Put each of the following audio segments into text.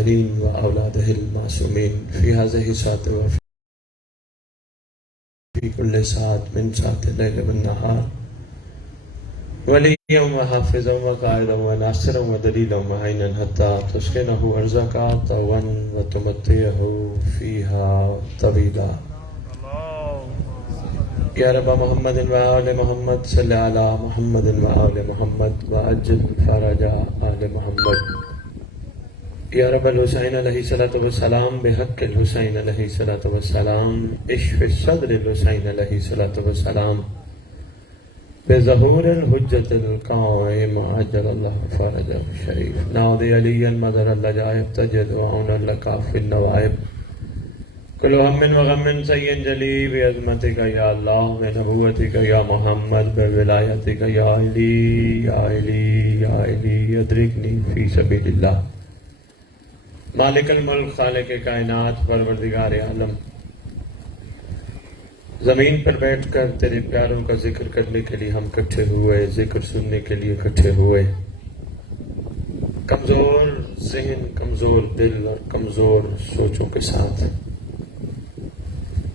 الطاهرين وأولاده المعصومين في هذه الساعة وفي كل ساعة من ساعة الليل والنهار وليا وحافظا وقائدا وناصرا ودليلا ومعينا حتى تسكنه أرزاقا طوعا وتمتعه فيها طويلا. يا رب محمد وآل محمد صل على محمد وآل محمد وأجل فرج آل محمد. يا رب الحسين علیہ الصلوۃ والسلام بحق الحسين علیہ الصلوۃ والسلام اشف صدر الحسين علیہ الصلوۃ والسلام بظهور الحجة القائم عجل الله فرجه الشريف. ناضي عليا مدر اللجائب تجد عونا لك في النوائب. كل هم وغم سيء جلي بعظمتك يا الله بنبوتك يا محمد بولایتك يا علی يا علی يا علی ادركني في سبيل الله. مالک الملک خالق کائنات پروردگار عالم، زمین پر بیٹھ کر تیرے پیاروں کا ذکر کرنے کے لیے ہم اکٹھے ہوئے، ذکر سننے کے لیے اکٹھے ہوئے. کمزور ذہن، کمزور دل اور کمزور سوچوں کے ساتھ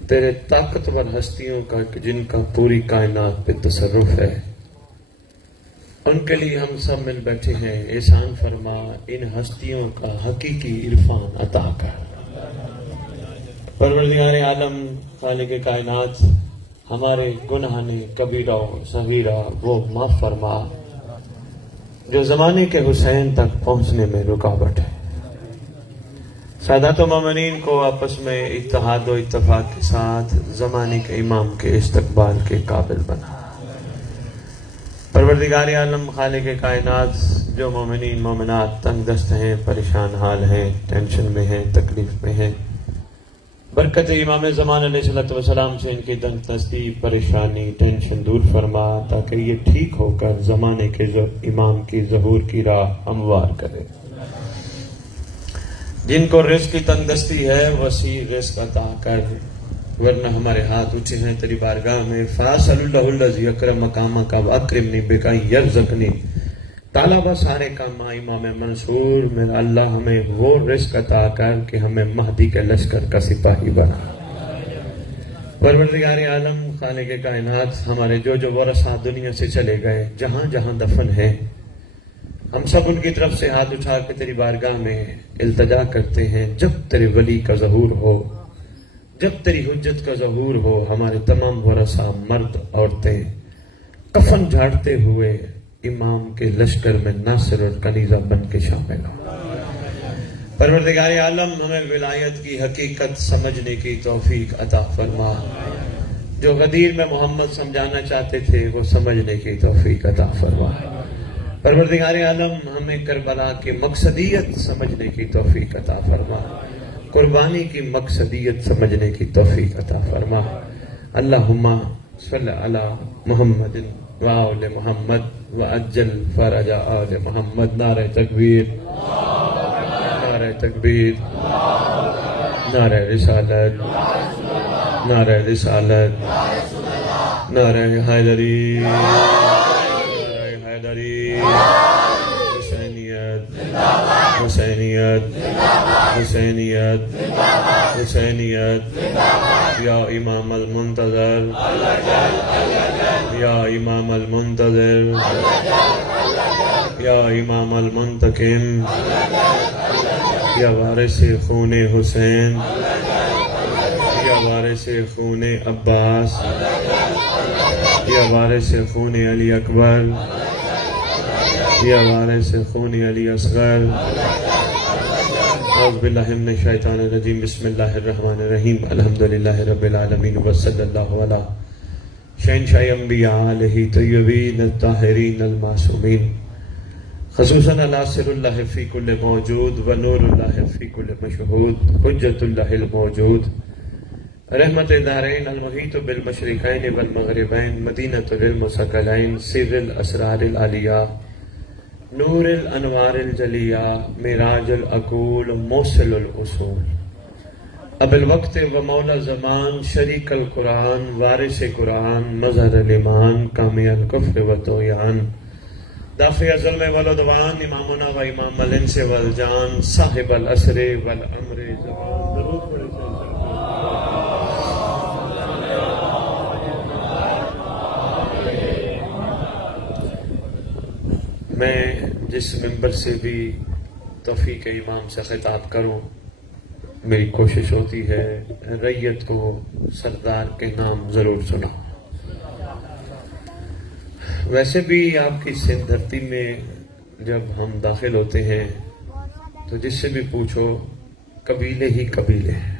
تیرے طاقتور ہستیوں کا جن کا پوری کائنات پہ تصرف ہے، ان کے لیے ہم سب مل بیٹھے ہیں. احسان فرما، ان ہستیوں کا حقیقی عرفان عطا کر. پروردگار عالم خالق کائنات، ہمارے گناہ کبیرہ و صغیرہ وہ معاف فرما جو زمانے کے حسین تک پہنچنے میں رکاوٹ ہے. سادات و مومنین کو آپس میں اتحاد و اتفاق کے ساتھ زمانے کے امام کے استقبال کے قابل بنا. پروردگار عالم خالق کائنات، جو مومنین مومنات تنگ دست ہیں، پریشان حال ہیں، ٹینشن میں ہیں، تکلیف میں ہیں، برکت امام زمان علیہ السلام سے ان کی تنگ دستی، پریشانی، ٹینشن دور فرما تاکہ یہ ٹھیک ہو کر زمانے کے امام کی ظہور کی راہ ہموار کرے. جن کو رزق کی تنگ دستی ہے وسیع رزق عطا کر، ورنہ ہمارے ہاتھ اٹھے ہیں تیری بارگاہ میں. فاصل اللہ الذی اکرم مقامک واکرمنی بک یرزقنی. طالب سارے کا ماں امام منصور، میرا اللہ ہمیں وہ رزق عطا کر کہ ہمیں مہدی کے لشکر کا سپاہی بنا. پروردگار عالم خالق کائنات، ہمارے جو ورثہ دنیا سے چلے گئے، جہاں جہاں دفن ہیں، ہم سب ان کی طرف سے ہاتھ اٹھا کے تیری بارگاہ میں التجا کرتے ہیں. جب تیرے ولی کا ظہور ہو، جب تیری حجت کا ظہور ہو، ہمارے تمام ورثہ مرد عورتیں کفن جھاڑتے ہوئے امام کے لشکر میں ناصر اور کنیزہ بن کے شامل ہو. پروردگار عالم، ہمیں ولایت کی حقیقت سمجھنے کی توفیق عطا فرما. جو غدیر میں محمد سمجھانا چاہتے تھے وہ سمجھنے کی توفیق عطا فرما. پروردگار عالم، ہمیں کربلا کی مقصدیت سمجھنے کی توفیق عطا فرما. قربانی کی مقصدیت سمجھنے کی توفیق عطا فرما. اللہم صلی علی محمد وآل محمد وعجل فرج آل محمد. نعرہ تکبیر، نعرہ تکبیر، نعرہ رسالت، نعرہ رسالت، نعرہ حیدری، نعرہ حیدری. حسینیت، حسینیت، حسینیت، حسینیت. یا امام المنتظر، یا امام المنتظر، یا امام المنتقم، یا وارث خون حسین، یا وارث خون عباس، یا وارث خون علی اکبر، یا وارث خون علی اصغر. اعوذ باللہ من الشیطان الرجیم. بسم اللہ الرحمن الرحیم. الحمدللہ رب العالمین وصلی اللہ علی شہنشاہ انبیاء علیہ طیبین الطاہرین المعصومین، خصوصاً علی سر اللہ فی کل موجود و نور اللہ فی کل مشہود، حجت اللہ الموجود، رحمت دارین المحیط بالمشرقین والمغربین، مدینۃ العلم ثقلین، سر الاسرار العلیہ، نور الانوار الجلیہ، معراج العقول، موصل الاصول، اب الوقت و مولا زمان، شریک القرآن، وارث قرآن، مظہر الایمان، کامی الکفر و طغیان، دافع ظلم والعدوان امامنا و امام الانس والجان صاحب الاسر والامر زمان درود پڑھے میں جس ممبر سے بھی توفیق امام سے خطاب کروں میری کوشش ہوتی ہے ریت کو سردار کے نام ضرور سناؤں۔ ویسے بھی آپ کی سندھ دھرتی میں جب ہم داخل ہوتے ہیں تو جس سے بھی پوچھو قبیلے ہی قبیلے ہیں،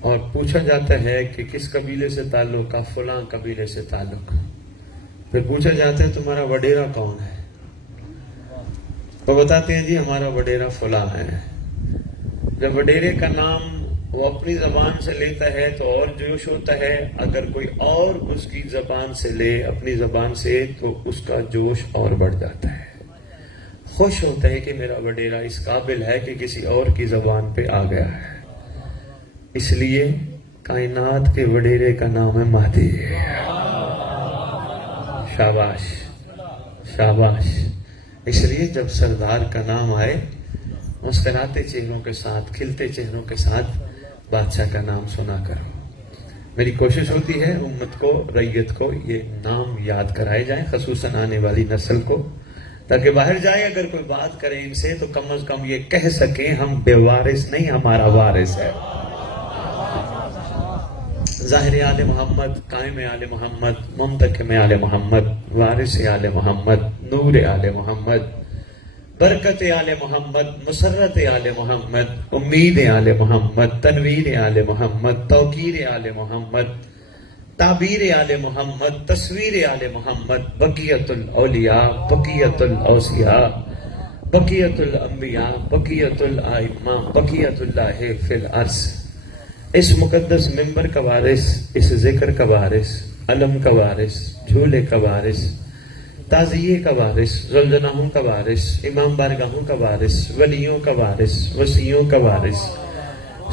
اور پوچھا جاتا ہے کہ کس قبیلے سے تعلق؟ فلاں قبیلے سے تعلق۔ پھر پوچھا جاتا ہے تمہارا وڈیرا کون ہے؟ وہ بتاتے ہیں جی ہمارا وڈیرا فلاں ہے۔ جب وڈیرے کا نام وہ اپنی زبان سے لیتا ہے تو اور جوش ہوتا ہے، اگر کوئی اور اس کی زبان سے لے اپنی زبان سے تو اس کا جوش اور بڑھ جاتا ہے، خوش ہوتا ہے کہ میرا وڈیرا اس قابل ہے کہ کسی اور کی زبان پہ آ گیا ہے۔ اس لیے کائنات کے وڈیرے کا نام ہے مہدی۔ شاباش شاباش۔ اس لیے جب سردار کا نام آئے مسکراتے چہروں کے ساتھ، کھلتے چہروں کے ساتھ بادشاہ کا نام سنا کرو۔ میری کوشش ہوتی ہے امت کو، ریت کو یہ نام یاد کرائے جائیں، خصوصاً آنے والی نسل کو، تاکہ باہر جائے اگر کوئی بات کرے ان سے تو کم از کم یہ کہہ سکیں ہم بے وارث نہیں، ہمارا وارث ہے۔ ظاہر آل محمد، قائم آل محمد، ممتکم آل محمد، وارث آل محمد، نور آل محمد، برکت آل محمد، مسرت آل محمد، امید آل محمد، تنویر آل محمد، توقیر آل محمد، تعبیر آل محمد، تصویر آل محمد، بقیت الاولیاء، بقیت الاوصیاء، بقیت الانبیاء، بقیت الائمہ، بقیت اللہ فی الارض۔ اس مقدس منبر کا وارث، اس ذکر کا وارث، علم کا وارث، جھولے کا وارث، تعزیے کا وارث، زلزلہوں کا وارث، امام بارگاہوں کا وارث، ولیوں کا وارث، وصیوں کا وارث،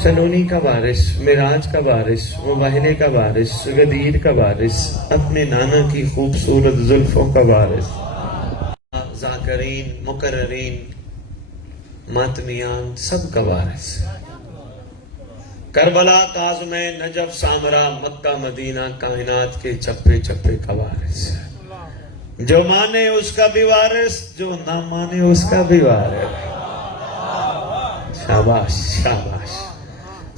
سنونی کا وارث، معراج کا وارث، مباہلے کا وارث، غدیر کا وارث، اپنے نانا کی خوبصورت زلفوں کا وارث، ذاکرین، مقررین، ماتمیان، سب کا وارث، کربلا، کاظم، نجف، سامرا، مکہ، مدینہ، کائنات کے چپے چپے کا وارث، جو مانے اس کا بھی وارث، جو نہ مانے اس کا بھی وارث۔ شاباش شاباش۔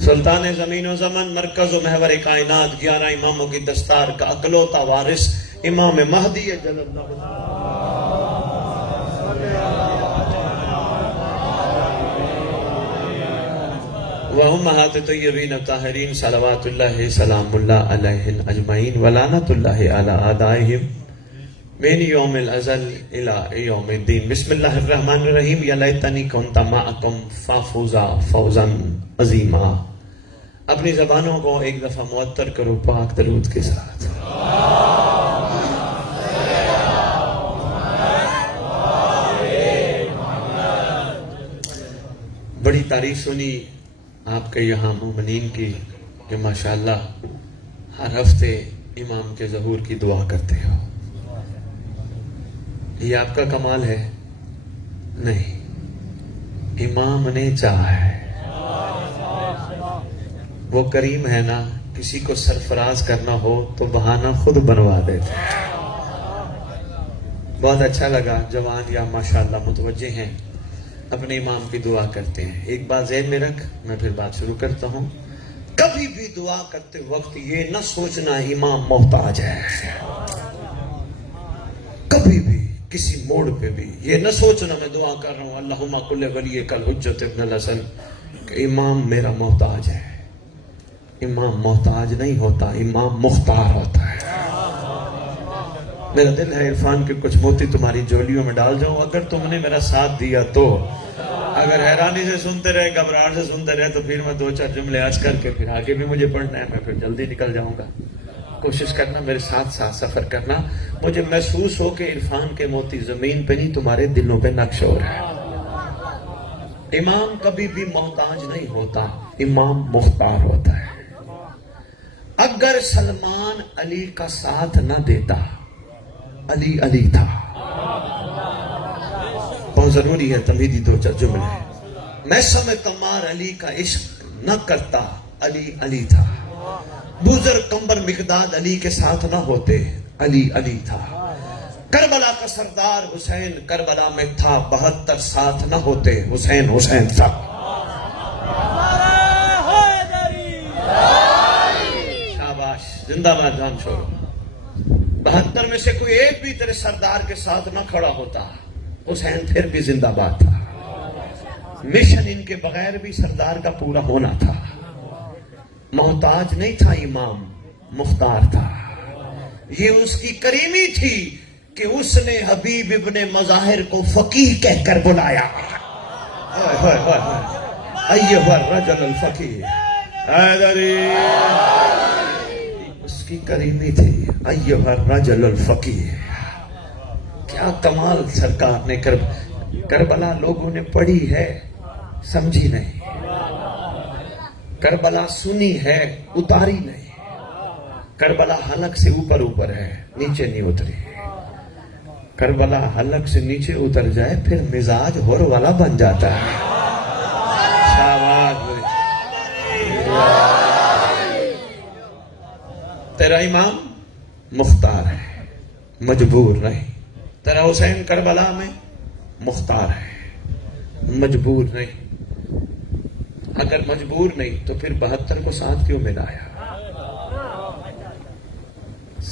سلطان زمین و زمن، مرکز و محور کائنات، 11 اماموں کی دستار کا اکلوتا وارث امام مہدی جل اللہ۔ وَأُمَّهَاتِ طَيِّبِينَ الطَّاهِرِينَ صلوات اللہ سلام اللہ علیہن اجمعین ولعنت اللہ علی اعدائہم من یوم الازل الى یوم الدین۔ بسم اللہ الرحمن الرحیم۔ یا لیتنی کنت معکم فافوزا فوزا عظیما۔ اپنی زبانوں کو ایک دفعہ معطر کرو پاک درود کے ساتھ۔ بڑی تعریف سنی آپ کے یہاں مومنین کی کہ ماشاءاللہ ہر ہفتے امام کے ظہور کی دعا کرتے ہو۔ یہ آپ کا کمال ہے؟ نہیں، امام نے چاہا ہے۔ وہ کریم ہے نا، کسی کو سرفراز کرنا ہو تو بہانہ خود بنوا دیتے ہیں۔ بہت اچھا لگا، جوان یا ماشاءاللہ متوجہ ہیں، اپنے امام کی دعا کرتے ہیں۔ ایک بات ذہن میں رکھ، میں پھر بات شروع کرتا ہوں۔ کبھی بھی دعا کرتے وقت یہ نہ سوچنا امام محتاج ہے، کبھی بھی کسی موڑ پہ بھی یہ نہ سوچنا میں دعا کر رہا ہوں اللہم کل ولی کل حجت ابن الحسن کہ امام میرا محتاج ہے۔ امام محتاج نہیں ہوتا، امام مختار ہوتا ہے۔ میرا دل ہے عرفان کے کچھ موتی تمہاری جولیوں میں ڈال جاؤں اگر تم نے میرا ساتھ دیا تو۔ اگر حیرانی سے سنتے رہے، گھبراہٹ سے سنتے رہے تو پھر میں 2-4 جملے آج کر کے پھر آگے بھی مجھے پڑھنا ہے، میں پھر جلدی نکل جاؤں گا۔ کوشش کرنا میرے ساتھ ساتھ سفر کرنا، مجھے محسوس ہو کہ عرفان کے موتی زمین پہ نہیں تمہارے دلوں پہ نقش ہو رہا ہے۔ امام کبھی بھی محتاج نہیں ہوتا، امام مختار ہوتا ہے۔ اگر سلمان علی کا ساتھ نہ دیتا علی علی تھا. بہت ضروری ہے تمہیدی دو چار جملے. میں سمجھتا مار علی کا عشق نہ کرتا علی علی تھا. بوزر کمبر مقداد علی کے ساتھ نہ ہوتے علی علی تھا. کربلا کا سردار حسین کربلا میں تھا 72 ساتھ نہ ہوتے حسین حسین تھا. شاباش زندہ باد جان چھوڑو. 72 میں سے کوئی ایک بھی تیرے سردار کے ساتھ نہ کھڑا ہوتا حسین پھر بھی زندہ باد تھا. مشن ان کے بغیر بھی سردار کا پورا ہونا تھا. محتاج نہیں تھا امام مختار تھا. یہ اس کی کریمی تھی کہ اس نے حبیب ابن مظاہر کو فقیہ کہہ کر بلایا. ایھا الرجل الفقیہ حیدری. اس کی کریمی تھی ایھا الرجل الفقیہ. کیا کمال سرکار نے کربلا لوگوں نے پڑھی ہے سمجھی نہیں. کربلا سنی ہے اتاری نہیں. کربلا حلق سے اوپر اوپر ہے نیچے نہیں اتری. کربلا حلق سے نیچے اتر جائے پھر مزاج ہور والا بن جاتا ہے. شاباش. تیرا امام مختار ہے مجبور نہیں. تیرا حسین کربلا میں مختار ہے مجبور نہیں. اگر مجبور نہیں تو پھر 72 کو ساتھ کیوں ملایا؟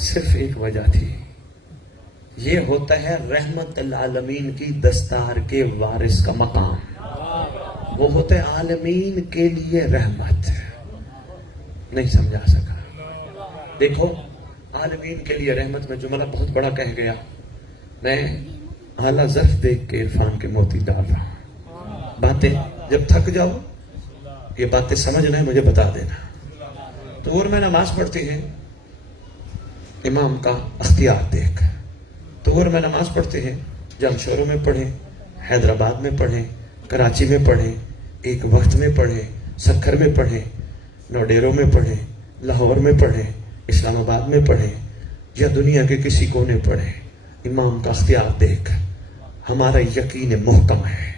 صرف ایک وجہ تھی. یہ ہوتا ہے رحمت العالمین کی دستار کے وارث کا مقام. وہ ہوتے عالمین کے لیے رحمت. نہیں سمجھا سکا. دیکھو عالمین کے لیے رحمت میں جملہ بہت بڑا کہہ گیا. میں اعلیٰ ظرف دیکھ کے عرفان کے موتی ڈال رہا ہوں. باتیں جب تھک جاؤ یہ باتیں سمجھنا ہے مجھے بتا دینا. تو اور میں نماز پڑھتی ہیں امام کا اختیار دیکھ. تو اور میں نماز پڑھتے ہیں جمشوروں میں پڑھیں حیدرآباد میں پڑھیں کراچی میں پڑھیں ایک وقت میں پڑھیں سکھر میں پڑھیں نوڈیروں میں پڑھیں لاہور میں پڑھیں اسلام آباد میں پڑھیں یا دنیا کے کسی کونے پڑھیں. امام کا اختیار دیکھ. ہمارا یقین محکم ہے.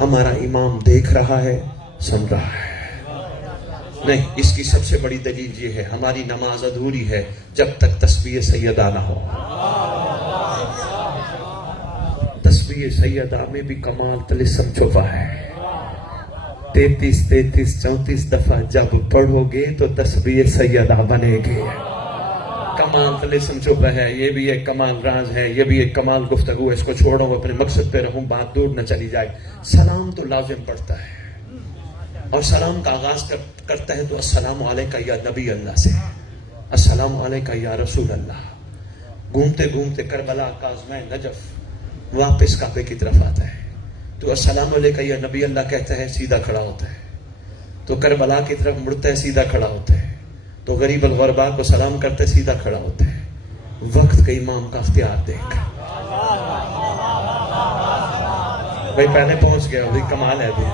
ہمارا امام دیکھ رہا ہے سن رہا ہے. نہیں اس کی سب سے بڑی دلیل یہ ہے ہماری نماز ادھوری ہے جب تک تسبیح سیدہ نہ ہو. تسبیح سیدہ میں بھی کمال طلسم چھپا ہے. 33 34 دفعہ جب پڑھو گے تو تسبیح سیدہ بنے گی. کمال طلسم چھپا ہے. یہ بھی ایک کمال راز ہے. یہ بھی ایک کمال گفتگو ہے. اس کو چھوڑوں اپنے مقصد پہ رہوں بات دور نہ چلی جائے. سلام تو لازم پڑھتا ہے اور سلام کا آغاز کرتا ہے تو السلام علیکہ یا نبی اللہ سے. السلام علیکہ یا رسول اللہ. گھومتے گھومتے کربلا کاظمین نجف واپس کعبے کی طرف آتا ہے تو السلام علیکہ یا نبی اللہ کہتا ہے سیدھا کھڑا ہوتا ہے. تو کربلا کی طرف مڑتا ہے سیدھا کھڑا ہوتا ہے. تو غریب الغربا کو سلام کرتے سیدھا کھڑا ہوتا ہے. وقت کے امام کا اختیار دیکھ. بھائی پہلے پہنچ گیا بھائی کمال ہے بھی.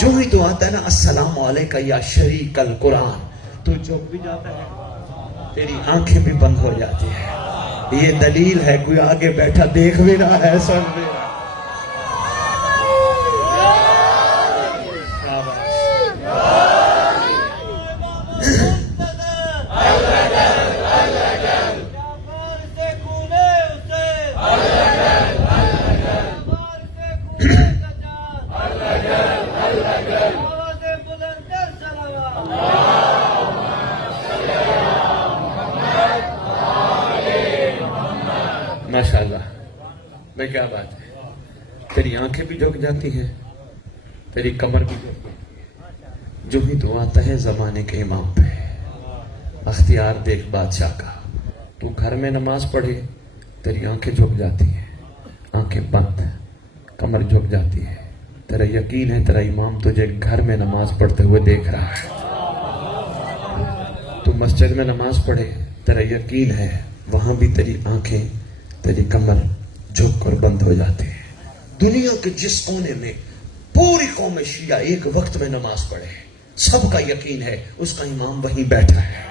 جو ہی تو آتا ہے نا السلام علیکہ یا شریک القرآن تو جھک بھی جاتا ہے تیری آنکھیں بھی بند ہو جاتی ہے. یہ دلیل ہے کوئی آگے بیٹھا دیکھ بھی رہا ہے سن بھی رہا. ماشاءاللہ میں کیا بات ہے. تیری آنکھیں بھی جھک جاتی ہیں تیری کمر بھی جھک جاتی ہے. جو ہی تو آتا ہے زمانے کے امام پہ. اختیار دیکھ بادشاہ کا. تو گھر میں نماز پڑھے تیری آنکھیں جھک جاتی ہیں. آنکھیں بند کمر جھک جاتی ہے. تیرا یقین ہے تیرا امام تجھے گھر میں نماز پڑھتے ہوئے دیکھ رہا ہے. تو مسجد میں نماز پڑھے تیرا یقین ہے وہاں بھی تیری آنکھیں تیری کمر جھک کر بند ہو جاتی ہے. دنیا کے جس کونے میں پوری قوم شیعہ ایک وقت میں نماز پڑھے سب کا یقین ہے اس کا امام وہیں بیٹھا ہے.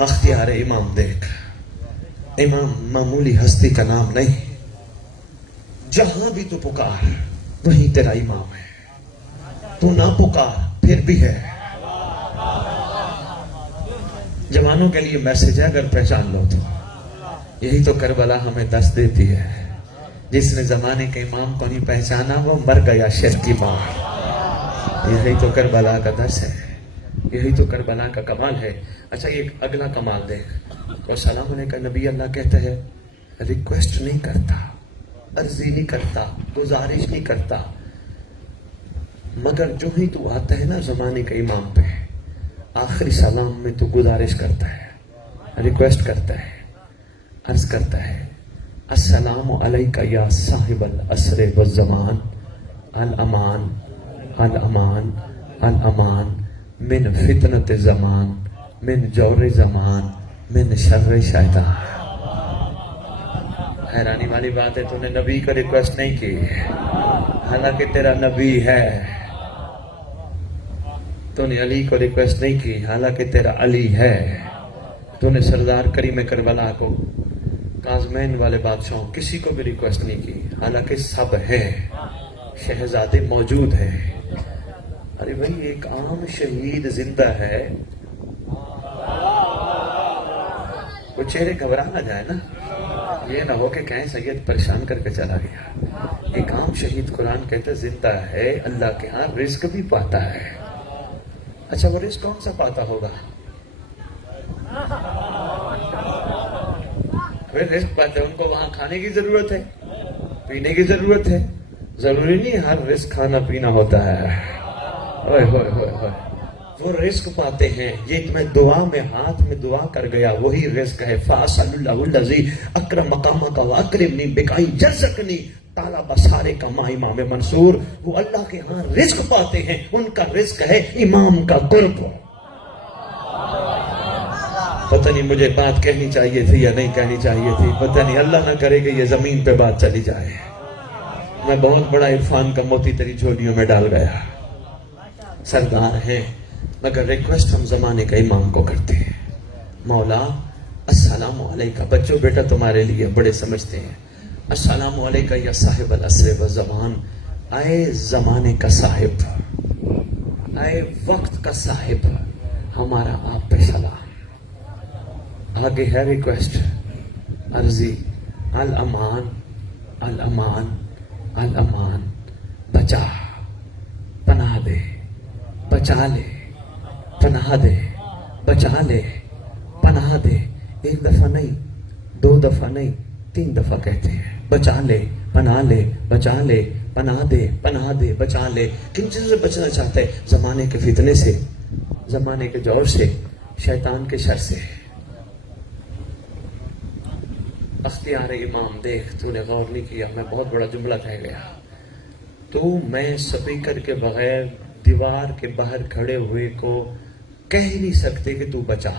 اختیار امام دیکھ. امام معمولی ہستی کا نام نہیں، جہاں بھی تو پکار وہیں تیرا امام ہے، تو نہ پکار پھر بھی ہے۔ جوانوں کے لیے میسج ہے، اگر پہچان لو تو یہی تو کربلا ہمیں دست دیتی ہے، جس نے زمانے کے امام کو نہیں پہچانا وہ مر گیا شرک کی مار۔ یہی تو کربلا کا درس ہے، یہی تو کربلا کا کمال ہے۔ اچھا ایک اگلا کمال دیکھ، تو سلام علیکم نبی اللہ کہتے ہیں، ریکویسٹ نہیں کرتا، عرضی نہیں کرتا، گزارش نہیں کرتا، مگر جو ہی تو آتا ہے نا زمانے کے امام پہ، آخری سلام میں تو گزارش کرتا ہے، ریکویسٹ کرتا ہے، عرض کرتا ہے، السلام علیکہ یا صاحب العصر والزمان، الامان الامان الامان من فتنت زمان، من جور زمان، من شر شیطان۔ حیرانی والی بات ہے، تو نے نبی کا ریکویسٹ نہیں کی، حالانکہ تیرا نبی ہے۔ تو نے علی کو ریکویسٹ نہیں کی، حالانکہ تیرا علی ہے۔ تو نے سردار کریم کربلا کو، کاظمین والے بادشاہوں، کسی کو بھی ریکویسٹ نہیں کی، حالانکہ سب ہے، شہزادے موجود ہیں۔ ارے بھائی ایک عام شہید زندہ ہے، وہ چہرے گھبرا نہ جائے نا، یہ نہ ہو کہ کہیں سید پریشان کر کے چلا گیا۔ ایک عام شہید قرآن کہتا ہے زندہ ہے، اللہ کے ہاں رزق بھی پاتا ہے۔ اچھا وہ رزق کون سا پاتا ہوگا؟ رزق پاتے ہیں، ان کو وہاں کھانے کی ضرورت ہے، پینے کی ضرورت ہے، ضروری نہیں ہر رزق کھانا پینا ہوتا ہے۔ اوئے ہوئے ہوئے ہوئے، وہ رزق پاتے ہیں، یہ میں دعا میں ہاتھ میں دعا کر گیا وہی رزق ہے۔ فَأَسْأَلُ اللَّهُ الَّذِي أَكْرَمَ مَقَامَكَ وَأَكْرِمْنِي بِكَيْ يَرْزُقْنِي تالا بسارے کا ماں امام منصور، وہ اللہ کے ہاں رزق پاتے ہیں، ان کا رزق ہے امام کا قرب۔ پتہ نہیں مجھے بات کہنی چاہیے تھی یا نہیں کہنی چاہیے تھی، پتہ نہیں، اللہ نہ کرے کہ یہ زمین پہ بات چلی جائے، میں بہت بڑا عرفان کا موتی تیری جھولیوں میں ڈال گیا۔ سردار ہیں مگر ریکویسٹ ہم زمانے کا امام کو کرتے ہیں، مولا السلام علیکہ، بچوں بیٹا تمہارے لیے بڑے سمجھتے ہیں، السلام علیکہ یا صاحب العصر والزمان، اے زمانے کا صاحب، اے وقت کا صاحب، ہمارا آپ پہ سلام۔ آگے ہے ریکویسٹ، عرضی، الامان الامان الامان، بچا، پناہ دے، بچا لے، پناہ دے، بچا لے، پناہ دے۔ ایک دفعہ نہیں، دو دفعہ نہیں، 3 دفعہ کہتے ہیں، بچا لے، پناہ لے، بچا لے، پناہ دے، پناہ دے، بچا لے۔ کن چیزوں سے بچنا چاہتے ہیں؟ زمانے کے فتنے سے، زمانے کے جور سے، شیطان کے شر سے۔ اختیار امام دیکھ، تو نے غور نہیں کیا، میں بہت بڑا جملہ کہہ گیا، تو میں سپیکر کے بغیر دیوار کے باہر کھڑے ہوئے کو کہہ نہیں سکتے کہ تو بچا۔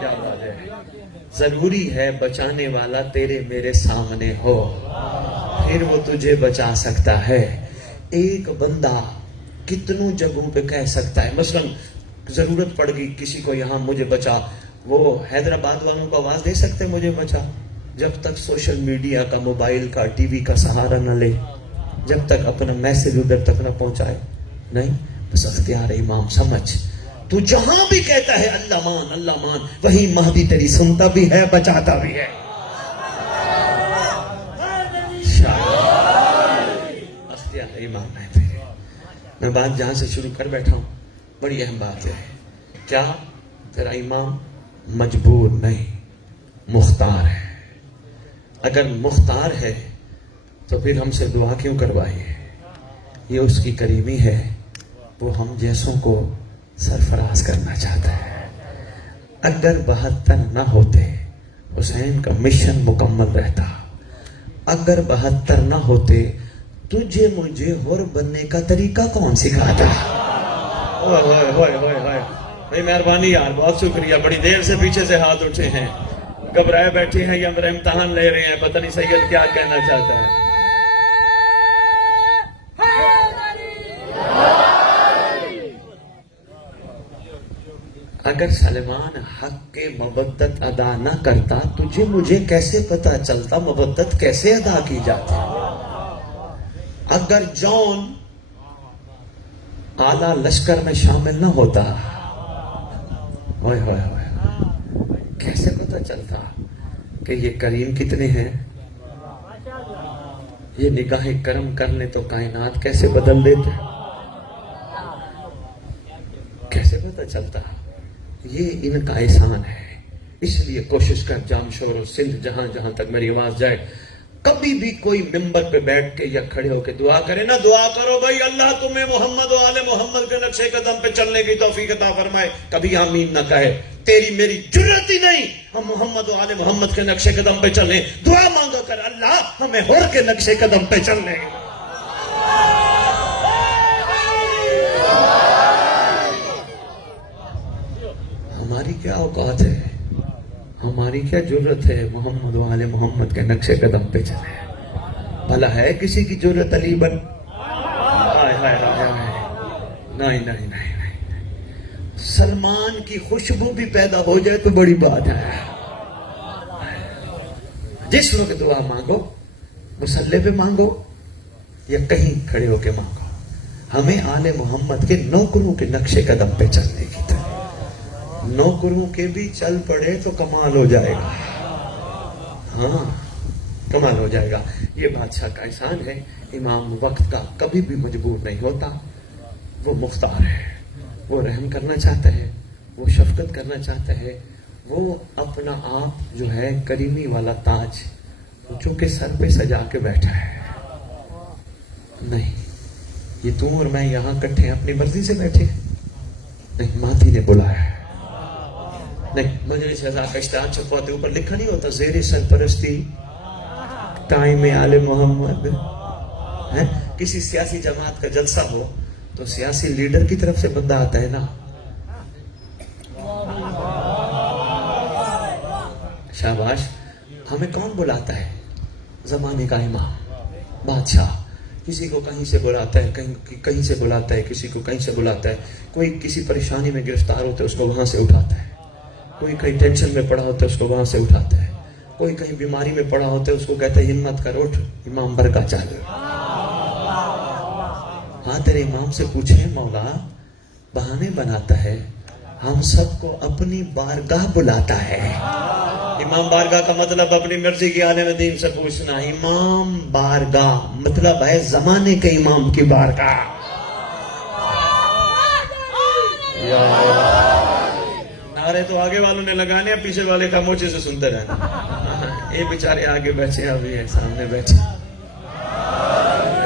کیا بات ہے، ضروری ہے بچانے والا تیرے میرے سامنے ہو، پھر وہ تجھے بچا سکتا ہے۔ ایک بندہ کتنوں جگہوں پہ کہہ سکتا ہے، مثلا ضرورت پڑ گئی کسی کو یہاں مجھے بچا، وہ حیدرآباد والوں کو آواز دے سکتے مجھے بچا، جب تک سوشل میڈیا کا، موبائل کا، ٹی وی کا سہارا نہ لے، جب تک اپنا میسج ادھر تک نہ پہنچائے، نہیں، بس اختیار امام سمجھ، تو جہاں بھی کہتا ہے اللہ مان اللہ مان، وہی مہدی تیری سنتا بھی ہے، بچاتا بھی ہے۔ اختیار امام ہے تیرے۔ میں بات جہاں سے شروع کر بیٹھا ہوں، بڑی اہم بات ہے، کیا تیرا امام مجبور نہیں، مختار ہے۔ اگر مختار ہے تو پھر ہم سے دعا کیوں کروائیے؟ یہ اس کی کریمی ہے، وہ ہم جیسوں کو سرفراز کرنا چاہتا ہے۔ اگر 72 نہ ہوتے حسین کا مشن مکمل رہتا، اگر 72 نہ ہوتے تجھے مجھے حر بننے کا طریقہ کون سکھاتا؟ بھائی مہربانی یار، بہت شکریہ، بڑی دیر سے پیچھے سے ہاتھ اٹھے ہیں، گھبرائے بیٹھے ہیں یا میرا امتحان لے رہے ہیں، پتہ نہیں سید کیا کہنا چاہتا ہے۔ اگر سلمان حق کے مودت ادا نہ کرتا تجھے مجھے کیسے پتا چلتا مودت کیسے ادا کی جاتی؟ اگر جون اعلیٰ لشکر میں شامل نہ ہوتا ہوئے ہوئے ہوئے کیسے پتا چلتا کہ یہ کریم کتنے ہیں؟ یہ نگاہ کرم کرنے تو کائنات کیسے بدل دیتے؟ کیسے پتا چلتا؟ یہ ان کا احسان ہے. اس لیے کوشش کر جام شور و سندھ جہاں جہاں تک میری آواز جائے کبھی بھی کوئی ممبر پہ بیٹھ کے یا کھڑے ہو کے دعا کرے نا، دعا کرو بھائی اللہ تمہیں محمد و آل محمد کے نقشے قدم پہ چلنے کی توفیق عطا فرمائے. کبھی آمین نہ کہے. تیری میری جرت ہی نہیں ہم محمد و آل محمد کے نقشے قدم پہ چلیں. دعا مانگو کر اللہ ہمیں ہور کے نقشے قدم پہ چلنے. ہماری کیا اوقات ہے، ہماری کیا جرت ہے محمد و آل محمد کے نقشے قدم پہ چلے. بھلا ہے کسی کی جرت علی بن؟ نہیں نہیں نہیں. سلمان کی خوشبو بھی پیدا ہو جائے تو بڑی بات ہے. جس وقت دعا مانگو مصلی پہ مانگو یا کہیں کھڑے ہو کے مانگو، ہمیں آل محمد کے نوکروں کے نقشے قدم پہ چلنے کی طرح. نوکروں کے بھی چل پڑے تو کمال ہو جائے گا. ہاں کمال ہو جائے گا. یہ بادشاہ کا احسان ہے. امام وقت کا کبھی بھی مجبور نہیں ہوتا. وہ مختار ہے، وہ رحم کرنا چاہتا ہے، وہ شفقت کرنا چاہتا ہے. وہ اپنا آپ جو ہے کریمی والا تاج چونکہ سر پہ سجا کے بیٹھا ہے. نہیں یہ تم اور میں یہاں کٹھے اپنی مرضی سے بیٹھے نہیں، ماتی نے بلایا. نہیں مجلس ہزار کا اشتہار چھپواتے اوپر لکھا نہیں ہوتا زیر سرپرستی ٹائم آل محمد. کسی سیاسی جماعت کا جلسہ ہو تو سیاسی لیڈر کی طرف سے بندہ آتا ہے نا. شاباش. ہمیں کون بلاتا ہے؟ زمانے کا امام بادشاہ. کسی کو کہیں سے بلاتا ہے، کہیں سے بلاتا ہے، کسی کو کہیں سے بلاتا ہے. کوئی کسی پریشانی میں گرفتار ہوتا ہے اس کو وہاں سے اٹھاتا ہے. کوئی کہیں ٹینشن میں پڑا ہوتا ہے اس کو وہاں سے اٹھاتا ہے. کوئی کہیں بیماری میں پڑا ہوتا ہے اس کو کہتا ہے ہمت کر اٹھ امام برکا چاہیے. ہاں تیرے امام سے پوچھیں مولا بہانے بناتا ہے، ہم سب کو اپنی بارگاہ بلاتا ہے. امام بارگاہ کا مطلب اپنی مرضی کی عالم دین سے پوچھنا. امام بارگاہ مطلب ہے زمانے کے امام کی بارگاہ. نعرے تو آگے والوں نے لگانے ہیں، پیچھے والے خاموشی سے سنتے رہنا. یہ بیچارے آگے بیٹھے ابھی ہے سامنے بیٹھے.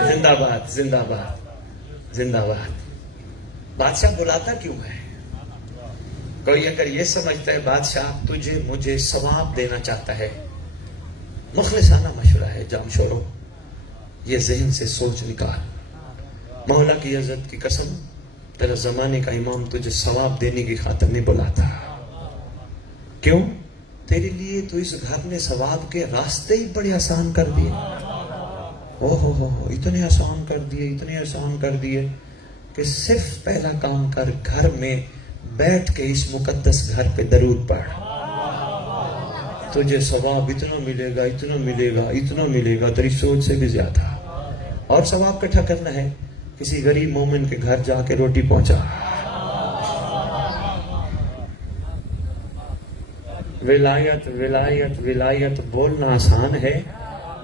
زندہ باد زندہ باد زندہ باد. بادشاہ بلاتا کیوں ہے؟ کوئی اگر یہ سمجھتا ہے بادشاہ تجھے مجھے ثواب دینا چاہتا ہے، مخلصانہ مشورہ ہے جام شورو، یہ ذہن سے سوچ نکال. مولا کی عزت کی قسم تیرا زمانے کا امام تجھے ثواب دینے کی خاطر نہیں بلاتا. کیوں؟ تیرے لیے تو اس گھر نے ثواب کے راستے ہی بڑے آسان کر دیے. ہو اتنے آسان کر دیے، اتنے آسان کر دیے کہ صرف پہلا کام کر گھر میں بیٹھ کے اس مقدس گھر پہ درود پڑھ. تجھے ثواب اتنا ملے گا اتنا ملے گا اتنا ملے گا تیری سوچ سے بھی زیادہ. اور ثواب اکٹھا کرنا ہے کسی غریب مومن کے گھر جا کے روٹی پہنچا. ولایت ولایت ولایت بولنا آسان ہے،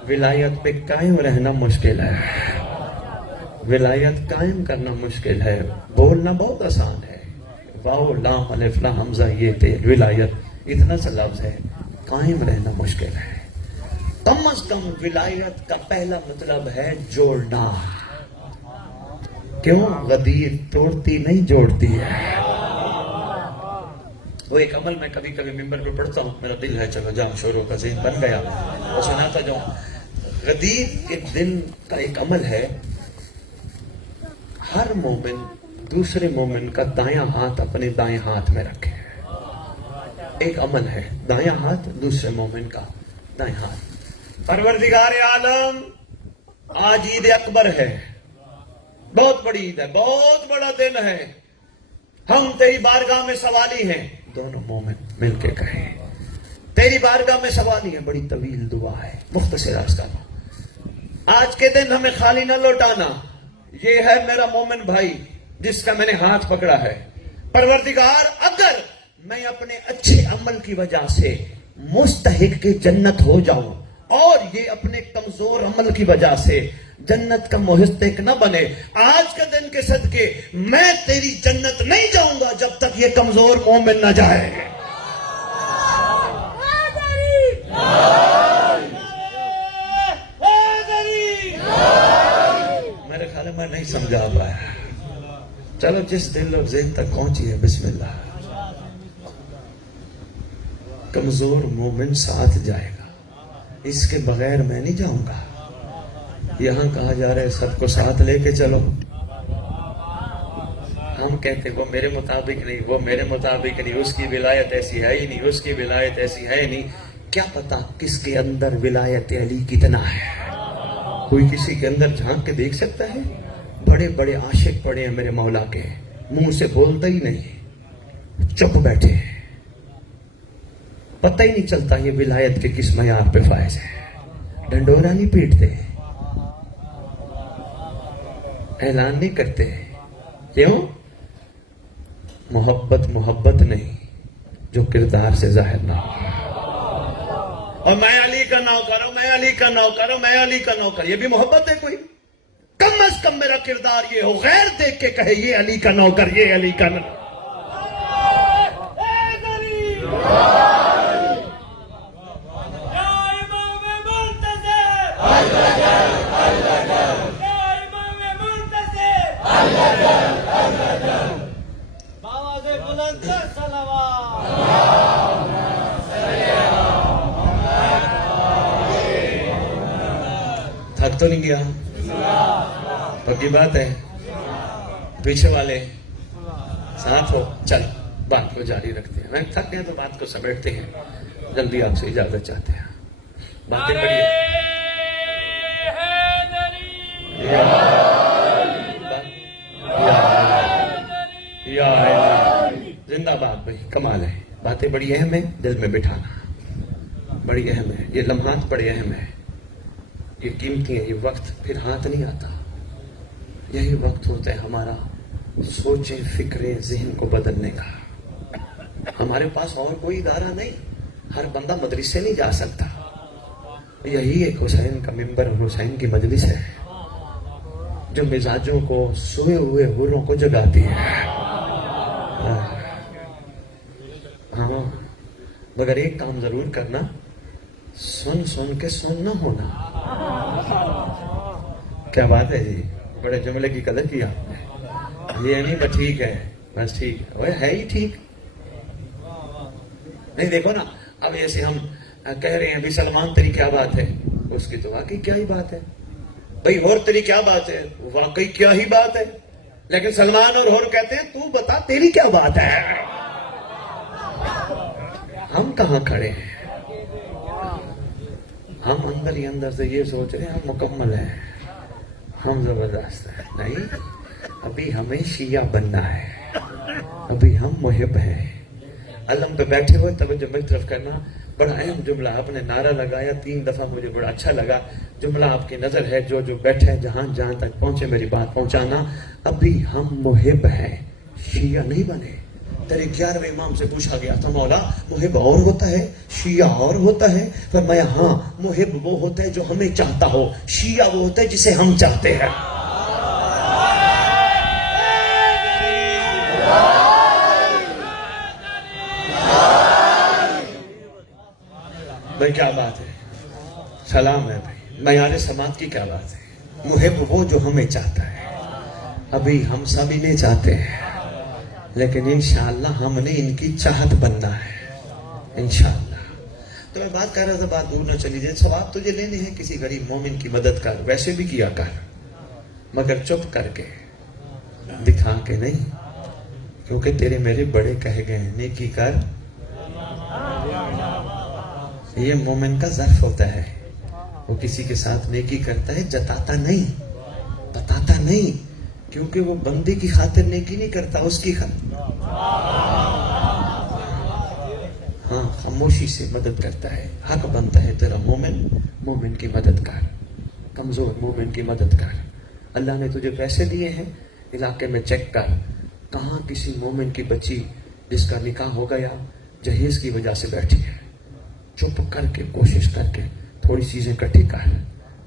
ولایت پہ قائم رہنا مشکل ہے. ولایت قائم کرنا مشکل ہے، بولنا بہت آسان ہے. واو لام الف لام حمزہ یہ تے ولایت اتنا سا لفظ ہے، قائم رہنا مشکل ہے. کم از کم ولایت کا پہلا مطلب ہے جوڑنا. کیوں؟ غدیر توڑتی نہیں جوڑتی ہے. وہ ایک عمل میں کبھی کبھی ممبر پہ پڑھتا ہوں، میرا دل ہے چلو جام شوروں کا ذہن بن گیا وہ سناتا جاؤں. غدیر کے دن کا ایک عمل ہے، ہر مومن دوسرے مومن کا دایاں ہاتھ اپنے دائیں ہاتھ میں رکھے. ایک عمل ہے دایاں ہاتھ دوسرے مومن کا دائیں ہاتھ. پروردگار عالم آج عید اکبر ہے، بہت بڑی عید ہے، بہت بڑا دن ہے. ہم تیری بارگاہ میں سوالی ہیں. دونوں مومن مل کے کہیں تیری بارگاہ میں سوالی ہیں. بڑی طویل دعا ہے, مختصر راستہ. آج کے دن ہمیں خالی نہ لوٹانا. یہ ہے میرا مومن بھائی جس کا میں نے ہاتھ پکڑا ہے. پروردگار, اگر میں اپنے اچھے عمل کی وجہ سے مستحق کی جنت ہو جاؤں اور یہ اپنے کمزور عمل کی وجہ سے جنت کا مستحق نہ بنے, آج کے دن کے صدقے میں تیری جنت نہیں جاؤں گا جب تک یہ کمزور مومن نہ جائے. میرے خیال میں نہیں سمجھا پایا. چلو جس دل اور ذہن تک پہنچی ہے, بسم اللہ. کمزور مومن ساتھ جائے گا, اس کے بغیر میں نہیں جاؤں گا. یہاں کہا جا رہا ہے سب کو ساتھ لے کے چلو. ہم کہتے ہیں وہ میرے مطابق نہیں, وہ میرے مطابق نہیں, اس کی ولایت ایسی ہے ہی نہیں, اس کی ولایت ایسی ہے ہی نہیں. کیا پتا کس کے اندر ولایت علی کتنا ہے. کوئی کسی کے اندر جھانک کے دیکھ سکتا ہے؟ بڑے بڑے عاشق پڑے ہیں میرے مولا کے, منہ سے بولتا ہی نہیں, چپ بیٹھے ہیں, پتہ ہی نہیں چلتا یہ ولایت کے کس معیار پہ فائز ہے. ڈنڈورا نہیں پیٹتے, اعلان نہیں کرتے. کیوں؟ محبت نہیں جو کردار سے ظاہر نہ ہو. اور میں علی کا نوکر ہوں, میں علی کا نوکر ہوں, میں علی کا نوکر, یہ بھی محبت ہے کوئی؟ کم از کم میرا کردار یہ ہو, غیر دیکھ کے کہے یہ علی کا نوکر, یہ علی کا نوکر. تھک تو نہیں گیا؟ پکی بات ہے. پیچھے والے ساتھ ہو, چل بات کو جاری رکھتے ہیں. میں تھک گئے تو بات کو سمیٹتے ہیں. جلدی آپ سے اجازت چاہتے ہیں. باتیں بڑی زندہ باد بھائی, کمال ہے. باتیں بڑی اہم ہیں, دل میں بٹھانا بڑی اہم ہے. یہ لمحات بڑے اہم ہیں, یہ قیمتی ہیں. یہ وقت پھر ہاتھ نہیں آتا. یہی وقت ہوتا ہے ہمارا سوچیں فکریں ذہن کو بدلنے کا. ہمارے پاس اور کوئی ادارہ نہیں, ہر بندہ مدرسے نہیں جا سکتا. یہی ایک حسین کا ممبر اور حسین کی مجلس ہے جو مزاجوں کو, سوئے ہوئے حوروں کو جگاتی ہے. ہاں, مگر ایک کام ضرور کرنا, سن کے سن نہ ہونا. کیا بات ہے جی, بڑے جملے کی قدر کی آپ نے. یہ نہیں بس ٹھیک ہے, بس ٹھیک ہے ہی ٹھیک نہیں. دیکھو نا, اب ایسے ہم کہہ رہے ہیں بھی سلمان تیری کیا بات ہے, اس کی تو واقعی کیا ہی بات ہے. بھائی ہور تیری کیا بات ہے, واقعی کیا ہی بات ہے. لیکن سلمان اور ہور کہتے ہیں تو بتا تیری کیا بات ہے. ہم کہاں کھڑے ہیں؟ ہم اندر ہی اندر سے یہ سوچ رہے ہیں ہم مکمل ہیں, ہم زبردست ہیں. نہیں, ابھی ہمیں شیعہ بننا ہے, ابھی ہم محب ہیں. علم پہ بیٹھے ہوئے توجہ میری طرف کرنا. بڑا اہم جملہ آپ نے نعرہ لگایا 3 دفعہ, مجھے بڑا اچھا لگا. جملہ آپ کی نظر ہے, جو بیٹھے جہاں تک پہنچے میری بات پہنچانا. ابھی ہم محب ہیں, شیعہ نہیں بنے. تیرے 11ویں امام سے پوچھا گیا تھا, مولا محب اور ہوتا ہے, شیعہ اور ہوتا ہے؟ فرمایا ہاں, محب وہ ہوتا ہے جو ہمیں چاہتا ہو, شیعہ وہ ہوتا ہے جسے ہم چاہتے ہیں. بھائی کیا بات ہے, سلام ہے بھائی. معیار سماعت کی کیا بات ہے. محب وہ جو ہمیں چاہتا ہے. ابھی ہم سب انہیں چاہتے ہیں, لیکن انشاءاللہ ہم نے ان کی چاہت بننا ہے انشاءاللہ. تو میں بات کر رہا تھا, بات دور نہ چلی جائے. ثواب تجھے لینے ہیں, کسی غریب مومن کی مدد کر, ویسے بھی کیا کر, مگر چپ کر کے, دکھا کے نہیں. کیونکہ تیرے میرے بڑے کہے گئے ہیں, نیکی کر. یہ مومن کا ظرف ہوتا ہے, وہ کسی کے ساتھ نیکی کرتا ہے, جتاتا نہیں, بتاتا نہیں. کیونکہ وہ بندے کی خاطر نیکی نہیں کرتا, اس کی خاطر. ہاں خاموشی سے مدد کرتا ہے. حق بنتا ہے تیرا مومن مومن کی مدد کر, کمزور مومن کی مدد کر. اللہ نے تجھے پیسے دیے ہیں, علاقے میں چیک کر کہاں کسی مومن کی بچی جس کا نکاح ہو گیا جہیز کی وجہ سے بیٹھی ہے, چپ کر کے کوشش کر کے تھوڑی چیزیں اکٹھی کر,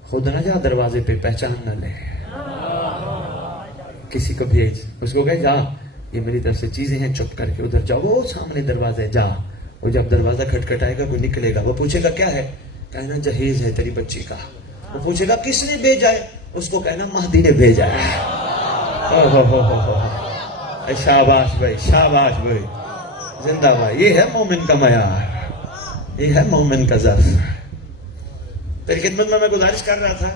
خود نہ جا دروازے پہ, پہچان نہ لے, کسی کو بھیج, اس کو کہے جا یہ میری طرف سے چیزیں ہیں, چپ کر کے ادھر جاؤ, وہ سامنے دروازہ ہے, جا. وہ جب دروازہ کھٹکھٹائے گا کوئی نکلے گا, وہ پوچھے گا کیا ہے, کہنا جہیز ہے تیری بچی کا. وہ پوچھے گا کس نے بھیجا ہے, اس کو کہنا مہدی نے بھیجا ہے. شاباش بھائی, شاباش بھائی, زندہ بھائی. یہ ہے مومن کا معیار, یہ ہے مومن کا ظرف. تیری خدمت میں گزارش کر رہا تھا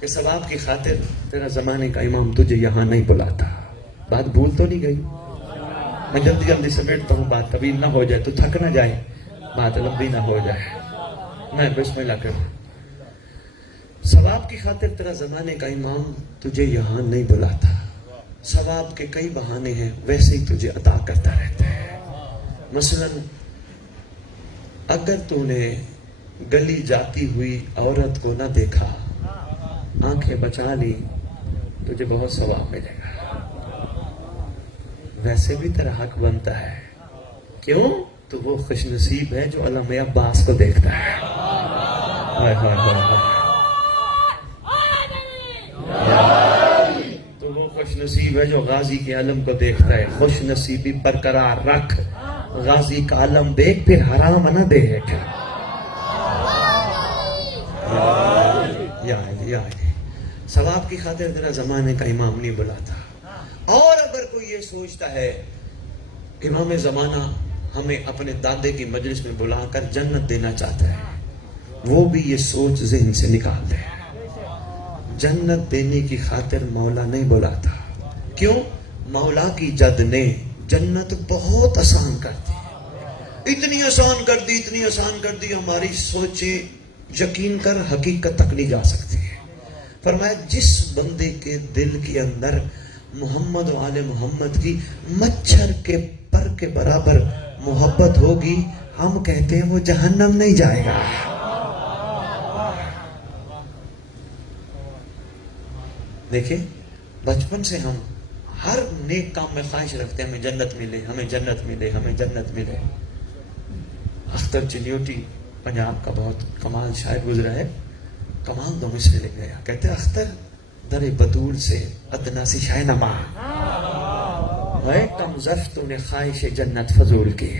کہ ثواب کی خاطر تیرا زمانے کا امام تجھے یہاں نہیں بلاتا. بات بھول تو نہیں گئی؟ میں جلدی جلدی سمیٹتا ہوں, بات طویل نہ ہو جائے تو تھک نہ جائے, بات لمبی نہ ہو جائے. میں بسم اللہ کروں. ثواب کی خاطر تیرا زمانے کا امام تجھے یہاں نہیں بلاتا. ثواب کے کئی بہانے ہیں, ویسے ہی تجھے عطا کرتا رہتا ہے. مثلا اگر تو نے گلی جاتی ہوئی عورت کو نہ دیکھا, آنکھیں بچا لی, تجھے بہت ثواب ملے گا. ویسے بھی تیرا حق بنتا ہے. کیوں؟ تو وہ خوش نصیب ہے جو علامہ عباس کو دیکھتا ہے. ہائے ہائے ہائے ہائے. تو وہ خوش نصیب ہے جو غازی کے علم کو دیکھتا ہے. خوش نصیبی برقرار رکھ, غازی کا علم دیکھ, پھر حرام نہ دیکھ. یا ثواب کی خاطر تیرا زمانے کا امام نہیں بلاتا. اور اگر کوئی یہ سوچتا ہے کہ امام زمانہ ہمیں اپنے دادے کی مجلس میں بلا کر جنت دینا چاہتا ہے, وہ بھی یہ سوچ ذہن سے نکال دے. جنت دینے کی خاطر مولا نہیں بلاتا. کیوں؟ مولا کی جد نے جنت بہت آسان کر دی, اتنی آسان کر دی, اتنی آسان کر دی, ہماری سوچیں یقین کر حقیقت تک نہیں جا سکتی. فرمایا جس بندے کے دل کے اندر محمد و آل محمد کی مچھر کے پر کے برابر محبت ہوگی, ہم کہتے ہیں وہ جہنم نہیں جائے گا. دیکھیں بچپن سے ہم ہر نیک کام میں خواہش رکھتے ہیں ہمیں جنت ملے, ہمیں جنت ملے, ہمیں جنت ملے. اختر چنیوٹی پنجاب کا بہت کمال شاعر گزرا ہے, کمال دو مصرے لے گیا. کہتے اختر در بطول سے ادنا سی شاہ نما, اے کم ظرف تو نے خواہش جنت فضول کی.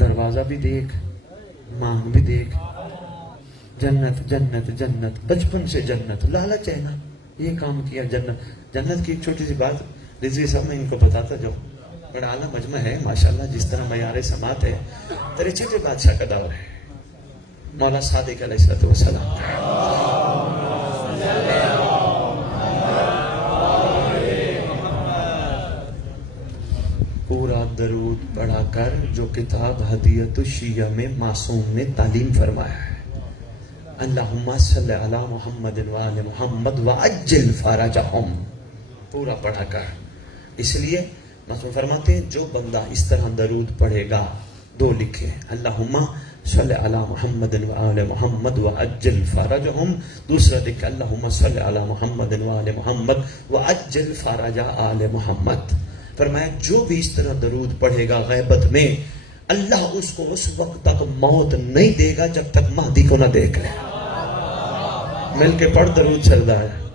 دروازہ بھی دیکھ, مانگ بھی دیکھ, جنت جنت جنت, بچپن سے جنت, لالچ ہے نا, یہ کام کیا جنت. جنت کی ایک چھوٹی سی بات رضوی صاحب میں ان کو بتاتا جاؤں, بڑا اعلیٰ مجمع ہے ماشاءاللہ, جس طرح معیار سماعت ہے. تیرے چھٹے بادشاہ کا دور ہے, مولا صادق علیہ السلام. پورا درود پڑھا کر جو کتاب ہدیت الشیعہ میں معصوم نے تعلیم فرمایا ہے, اللہم صلی علی محمد وآل محمد وعجل فرجہم, پورا پڑھا کر. اس لیے معصوم فرماتے ہیں جو بندہ اس طرح درود پڑھے گا, دو لکھے, اللہم صلی علی محمد وآل محمد وعجل فرجہم, دوسرا لکھے اللہم صلی علی محمد وآل محمد وعجل فرج آل محمد. فرمایا جو بھی اس طرح درود پڑھے گا غیبت میں, اللہ اس کو اس وقت تک موت نہیں دے گا جب تک مہدی کو نہ دیکھ لے. مل کے پڑھ درود چل رہا ہے.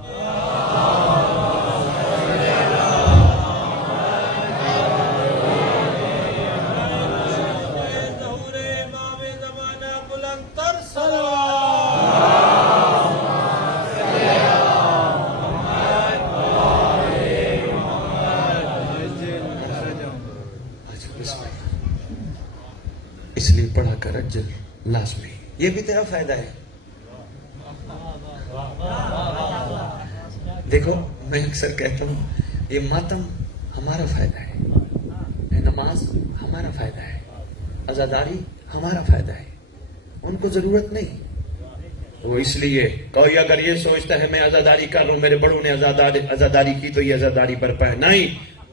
اس لیے پڑھا کر اجل لازمی, یہ بھی تیرا فائدہ ہے. دیکھو میں اکثر کہتا ہوں یہ ماتم ہمارا فائدہ ہے, نماز ہمارا فائدہ ہے, عزاداری ہمارا فائدہ ہے, ان کو ضرورت نہیں. وہ اس لیے کوئی اگر یہ سوچتا ہے میں عزاداری کر رہا ہوں, میرے بڑوں نے عزاداری کی تو یہ عزاداری برپا ہے, نہیں,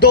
2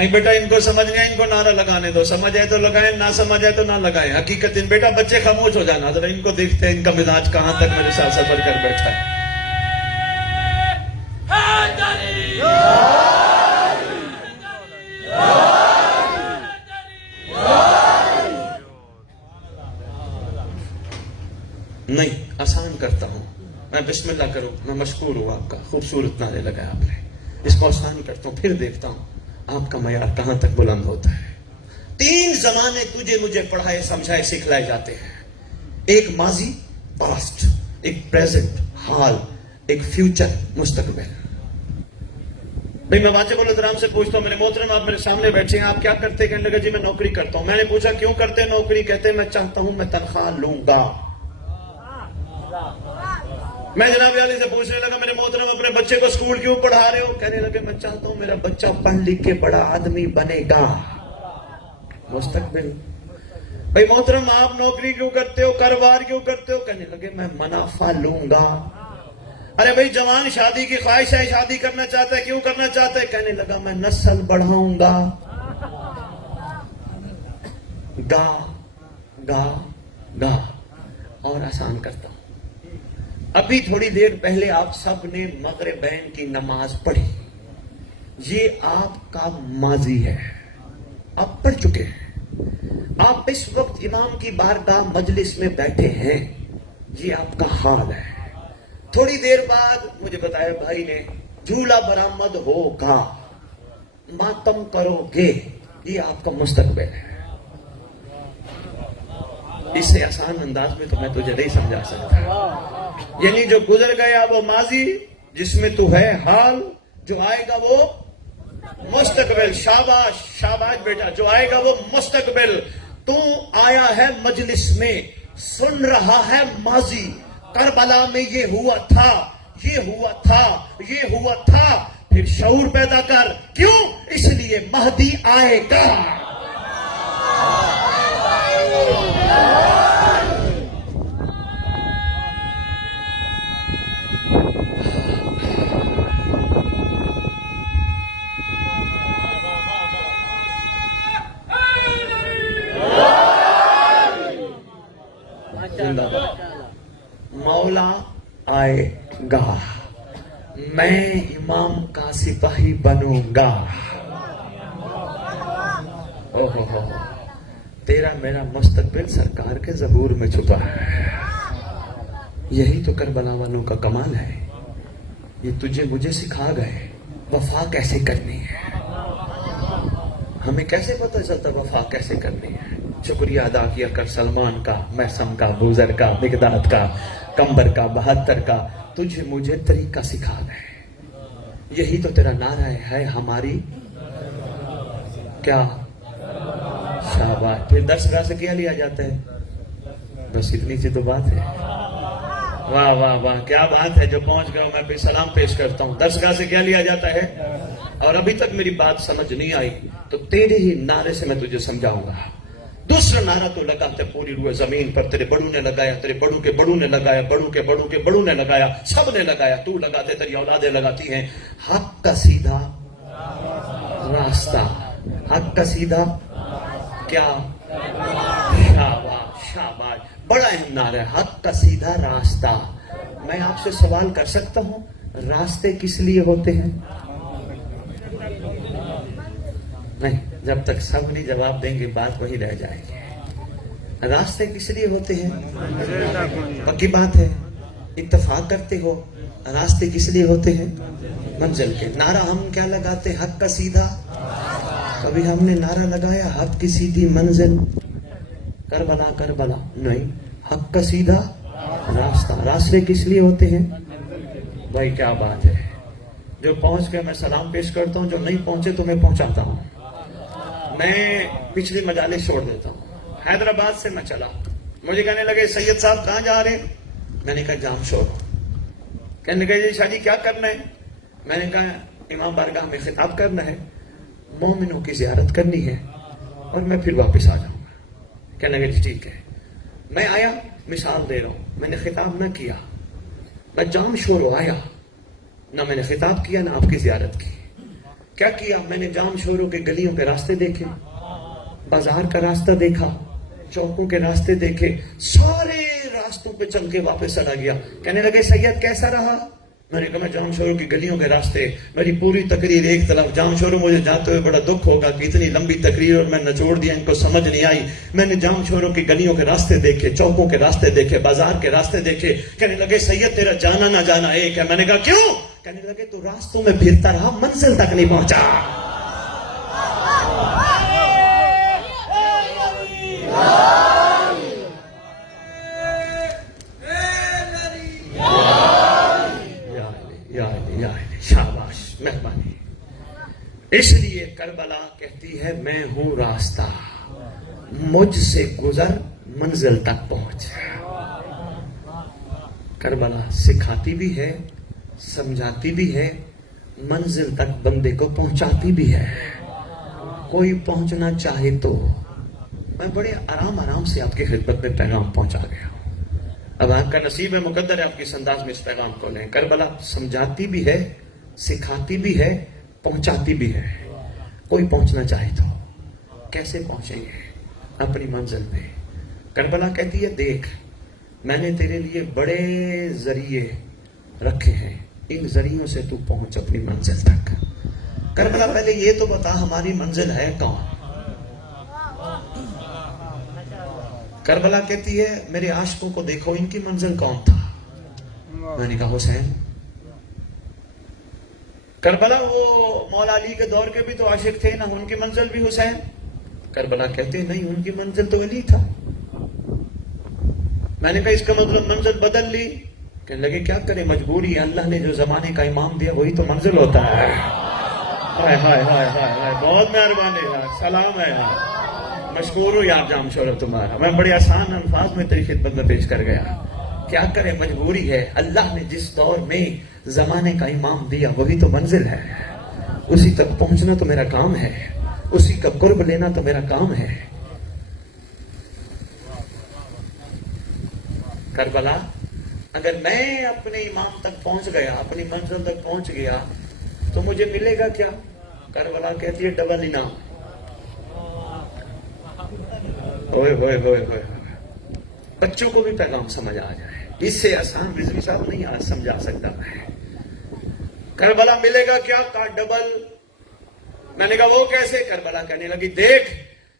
نہیں بیٹا ان کو سمجھ نہیں، ان کو نعرہ لگانے دو، سمجھ آئے تو لگائیں، نہ سمجھ آئے تو نہ لگائیں. حقیقت بیٹا بچے خاموش ہو جانا، ذرا ان کو دیکھتے ہیں ان کا مزاج کہاں تک میرے ساتھ سفر کر بیٹھا ہے. نہیں آسان کرتا ہوں میں، بسم اللہ کرو. میں مشکور ہوں آپ کا، خوبصورت نعرے لگائے آپ نے. اس کو آسان کرتا ہوں، پھر دیکھتا ہوں آپ کا معیار کہاں تک بلند ہوتا ہے. 3 زمانے تجھے مجھے پڑھائے سمجھائے سکھلائے جاتے ہیں. ایک ماضی پاسٹ، ایک پریزنٹ حال، ایک فیوچر مستقبل. بھئی میں واجب الحترام سے پوچھتا ہوں، میرے محترم آپ میرے سامنے بیٹھے ہیں، آپ کیا کرتے؟ کہنے لگا جی میں نوکری کرتا ہوں. میں نے پوچھا کیوں کرتے نوکری؟ کہتے میں چاہتا ہوں میں تنخواہ لوں گا. میں جناب عالی سے پوچھنے لگا میرے محترم اپنے بچے کو اسکول کیوں پڑھا رہے ہو؟ کہنے لگے میں چاہتا ہوں میرا بچہ پڑھ لکھ کے بڑا آدمی بنے گا. مستقبل. بھئی محترم آپ نوکری کیوں کرتے ہو، کاروبار کیوں کرتے ہو؟ کہنے لگے میں منافع لوں گا. ارے بھئی جوان شادی کی خواہش ہے، شادی کرنا چاہتا ہے، کیوں کرنا چاہتا ہے؟ کہنے لگا میں نسل بڑھاؤں گا. گا گا گا. اور آسان کرتا ہوں. ابھی تھوڑی دیر پہلے آپ سب نے مغربین کی نماز پڑھی. یہ آپ کا ماضی ہے، آپ پڑھ چکے ہیں. آپ اس وقت امام کی بارگاہ مجلس میں بیٹھے ہیں، یہ آپ کا حال ہے. تھوڑی دیر بعد مجھے بتایا بھائی نے جھولا برآمد ہوگا، ماتم کرو گے، یہ آپ کا مستقبل ہے. اس سے آسان انداز میں تو میں تجھے نہیں سمجھا سکتا. یعنی جو گزر گیا وہ ماضی، جس میں تو ہے حال، جو آئے گا وہ مستقبل. شاباش شاباش بیٹا، جو آئے گا وہ مستقبل. تو آیا ہے مجلس میں، سن رہا ہے ماضی. کربلا میں یہ ہوا تھا، یہ ہوا تھا، یہ ہوا تھا. پھر شعور پیدا کر. کیوں؟ اس لیے مہدی آئے گا. مولا آئے گا، میں امام کا سپاہی بنوں گا. اوہ ہو، تیرا میرا مستقبل سرکار کے ظہور میں چھپا ہے. یہی تو کربلا والوں کا کمال ہے. یہ تجھے مجھے سکھا گئے وفا کیسے کرنی ہے. ہمیں کیسے پتہ چلتا وفا کیسے کرنی ہے؟ شکریہ ادا کیا کر سلمان کا، محسن کا، بوزر کا، مقداد کا، کمبر کا، 72 کا. تجھے مجھے طریقہ سکھا گئے. یہی تو تیرا نعرہ ہے ہماری کیا؟ شاباش. پھر درسگاہ سے کیا لیا جاتا ہے؟ بس اتنی سی تو بات ہے. واہ واہ واہ، کیا بات ہے. جو پہنچ گیا میں پہ سلام پیش کرتا ہوں. درسگاہ سے کیا لیا جاتا ہے؟ اور ابھی تک میری بات سمجھ نہیں آئی تو تیرے ہی نعرے سے میں تجھے سمجھاؤں گا. دوسرا نعرہ تو لگاتے پوری روئے زمین پر. تیرے بڑوں نے لگایا، تیرے بڑوں کے بڑوں نے لگایا، بڑوں کے بڑوں کے بڑوں نے لگایا، سب نے لگایا. تو لگاتے، تیری اولادیں لگاتی ہیں. حق کا سیدھا راستہ. حق کا سیدھا کیا؟ شاباش شاباش، بڑا اہم نعرہ ہے. حق کا سیدھا راستہ. میں آپ سے سوال کر سکتا ہوں، راستے کس لیے ہوتے ہیں؟ نہیں، جب تک سب نہیں جواب دیں گے بات وہی رہ جائے گی. راستے کس لیے ہوتے ہیں؟ پکی بات ہے، اتفاق کرتے ہو. راستے کس لیے ہوتے ہیں؟ منزل کے. نعرہ ہم کیا لگاتے؟ حق کا سیدھا. کبھی ہم نے نعرہ لگایا حق کی سیدھی منزل، کربلا کربلا؟ نہیں، حق کا سیدھا راستہ. راستے کس لیے ہوتے ہیں؟ بھائی کیا بات ہے. جو پہنچ گئے میں سلام پیش کرتا ہوں، جو نہیں پہنچے تو میں پہنچاتا ہوں. میں پچھلی مجالس چھوڑ دیتا ہوں. حیدرآباد سے میں چلا، مجھے کہنے لگے سید صاحب کہاں جا رہے ہیں؟ میں نے کہا جام شور. کہنے لگے جی شاہ جی کیا کرنا ہے؟ میں نے کہا امام بارگاہ میں خطاب کرنا ہے، مومنوں کی زیارت کرنی ہے اور میں پھر واپس آ جاؤں گا. کہنے لگے جی ٹھیک ہے. میں آیا، مثال دے رہا ہوں، میں نے خطاب نہ کیا، میں جام شور آیا، نہ میں نے خطاب کیا نہ آپ کی زیارت کی. کیا کیا؟ میں نے جام شوروں کے گلیوں کے راستے دیکھے، بازار کا راستہ دیکھا، چوکوں کے راستے دیکھے، سارے راستوں پہ چل کے واپس چلا گیا۔ کہنے لگے سید کیسا رہا؟ میں نے کہا میں جام شوروں کی گلیوں کے راستے، میری پوری تقریر ایک طرف، جام شوروں مجھے جاتے ہوئے بڑا دکھ ہوگا کہ اتنی لمبی تقریر اور میں نچوڑ دیا، ان کو سمجھ نہیں آئی۔ میں نے جام شوروں کی گلیوں کے راستے دیکھے، چوکوں کے راستے دیکھے، بازار کے راستے دیکھے۔ کہنے لگے سید تیرا جانا نہ جانا ایک ہے۔ میں نے کہا کیوں؟ کہنے لگے تو راستوں میں پھرتا رہا، منزل تک نہیں پہنچا۔ شاباش، مہربانی۔ اس لیے کربلا کہتی ہے میں ہوں راستہ، مجھ سے گزر منزل تک پہنچ۔ کربلا سکھاتی بھی ہے، سمجھاتی بھی ہے، منزل تک بندے کو پہنچاتی بھی ہے۔ کوئی پہنچنا چاہے تو میں بڑے آرام سے آپ کی خدمت میں پیغام پہنچا گیا ہوں۔ اب آپ کا نصیب ہے، مقدر ہے آپ کی انداز میں اس پیغام کو لیں۔ کربلا سمجھاتی بھی ہے، سکھاتی بھی ہے، پہنچاتی بھی ہے۔ کوئی پہنچنا چاہے تو کیسے پہنچیں گے اپنی منزل پہ؟ کربلا کہتی ہے دیکھ میں نے تیرے لیے بڑے ذریعے رکھے ہیں، ان ذریعوں سے تو پہنچ اپنی منزل تک۔ کربلا پہلے یہ تو بتا ہماری منزل ہے کون؟ کربلا کہتی ہے میرے عاشقوں کو دیکھو، ان کی منزل کون تھا؟ میں نے کہا حسین۔ کربلا وہ مولا علی کے دور کے بھی تو عاشق تھے نا، ان کی منزل بھی حسین؟ کربلا کہتے نہیں، ان کی منزل تو علی تھا۔ میں نے کہا اس کا مطلب منزل بدل لی؟ کہنے لگے کیا کرے، مجبوری ہے، اللہ نے جو زمانے کا امام دیا وہی تو منزل ہوتا ہے۔ ہائے ہائے ہائے ہائے، بہت مہربانی ہے، سلام ہے یار، مشکور ہوں یار جام شورہ تمہارا۔ میں بڑے آسان الفاظ میں تیری خدمت میں پیش کر گیا۔ کیا کرے، مجبوری ہے، اللہ نے جس دور میں زمانے کا امام دیا وہی تو منزل ہے، اسی تک پہنچنا تو میرا کام ہے، اسی کا قرب لینا تو میرا کام ہے۔ کربلا اگر میں اپنے امام تک پہنچ گیا، اپنی منزل تک پہنچ گیا تو مجھے ملے گا کیا؟ کربلا کہتی ہے ڈبل انعام۔ ہوئے ہوئے ہوئے ہوئے، بچوں کو بھی پیغام سمجھ آ جائے، اس سے آسان رضوی صاحب نہیں سمجھا سکتا میں۔ کربلا ملے گا کیا؟ کا ڈبل۔ میں نے کہا وہ کیسے؟ کربلا کہنے لگی دیکھ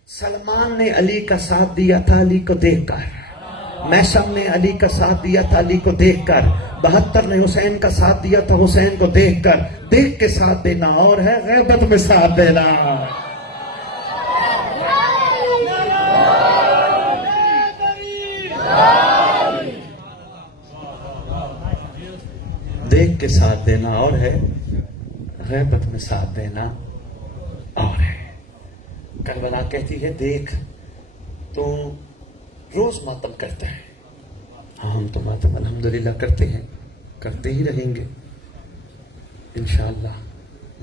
سلمان نے علی کا ساتھ دیا تھا علی کو دیکھ کر، میثم نے علی کا ساتھ دیا تھا علی کو دیکھ کر، 72 نے حسین کا ساتھ دیا تھا حسین کو دیکھ کر۔ دیکھ کے ساتھ دینا اور ہے غیبت میں ساتھ دینا۔ دیکھ کے ساتھ دینا اور ہے، غیبت میں ساتھ دینا اور ہے۔ کربلا کہتی ہے دیکھ تو روز ماتم کرتا ہے، ہاں ہم تو ماتم الحمدللہ کرتے ہیں، کرتے ہی رہیں گے انشاءاللہ،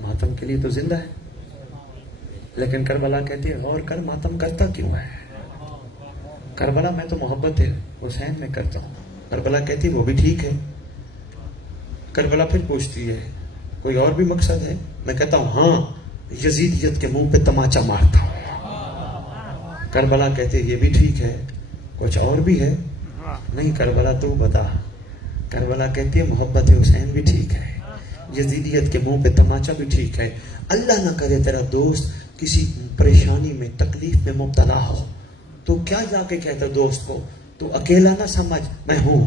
ماتم کے لیے تو زندہ ہے۔ لیکن کربلا کہتی ہے غور کر ماتم کرتا کیوں ہے؟ کربلا میں تو محبت حسین میں کرتا ہوں۔ کربلا کہتی وہ بھی ٹھیک ہے۔ کربلا پھر پوچھتی ہے کوئی اور بھی مقصد ہے؟ میں کہتا ہوں ہاں، یزیدیت کے منہ پہ تماچا مارتا ہوں۔ کربلا کہتے یہ بھی ٹھیک ہے، کچھ اور بھی ہے؟ نہیں کربلا تو بتا۔ کربلا کہتی ہے محبت حسین بھی ٹھیک ہے، یزیدیت کے منہ پہ تماچا بھی ٹھیک ہے۔ اللہ نہ کرے تیرا دوست کسی پریشانی میں تکلیف میں مبتلا ہو تو کیا جا کے کہتا دوست کو تو اکیلا نہ سمجھ میں ہوں۔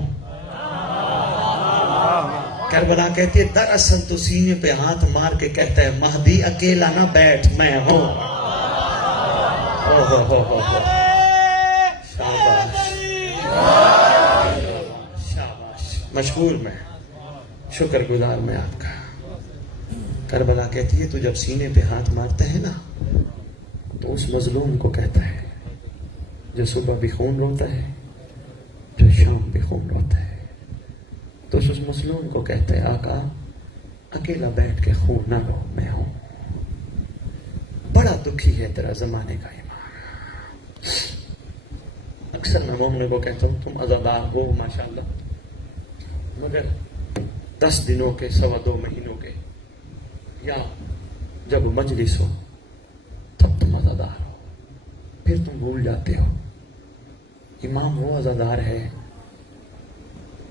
کربلا کہتی ہے دراصل تو سینے پہ ہاتھ مار کے کہتا ہے مہدی اکیلا نہ بیٹھ میں ہوں۔ شاباش، مشکور میں، شکر گزار میں آپ کا۔ کربلا کہتی ہے تو جب سینے پہ ہاتھ مارتا ہے نا تو اس مظلوم کو کہتا ہے جو صبح بھی خون روتا ہے، جو شام بھی خون روتا ہے، تو اس مظلوم کو کہتا ہے آقا اکیلا بیٹھ کے خون نہ رو میں ہوں۔ بڑا دکھی ہے تیرا زمانے کا ایمان۔ اکثر میں مومنوں کو کہتا ہوں تم عزادار ہو ماشاءاللہ، مگر 10 دنوں کے 2.25 مہینوں کے یا جب مجلس ہو تب تم عزادار ہو، پھر تم بھول جاتے ہو امام وہ عزادار ہے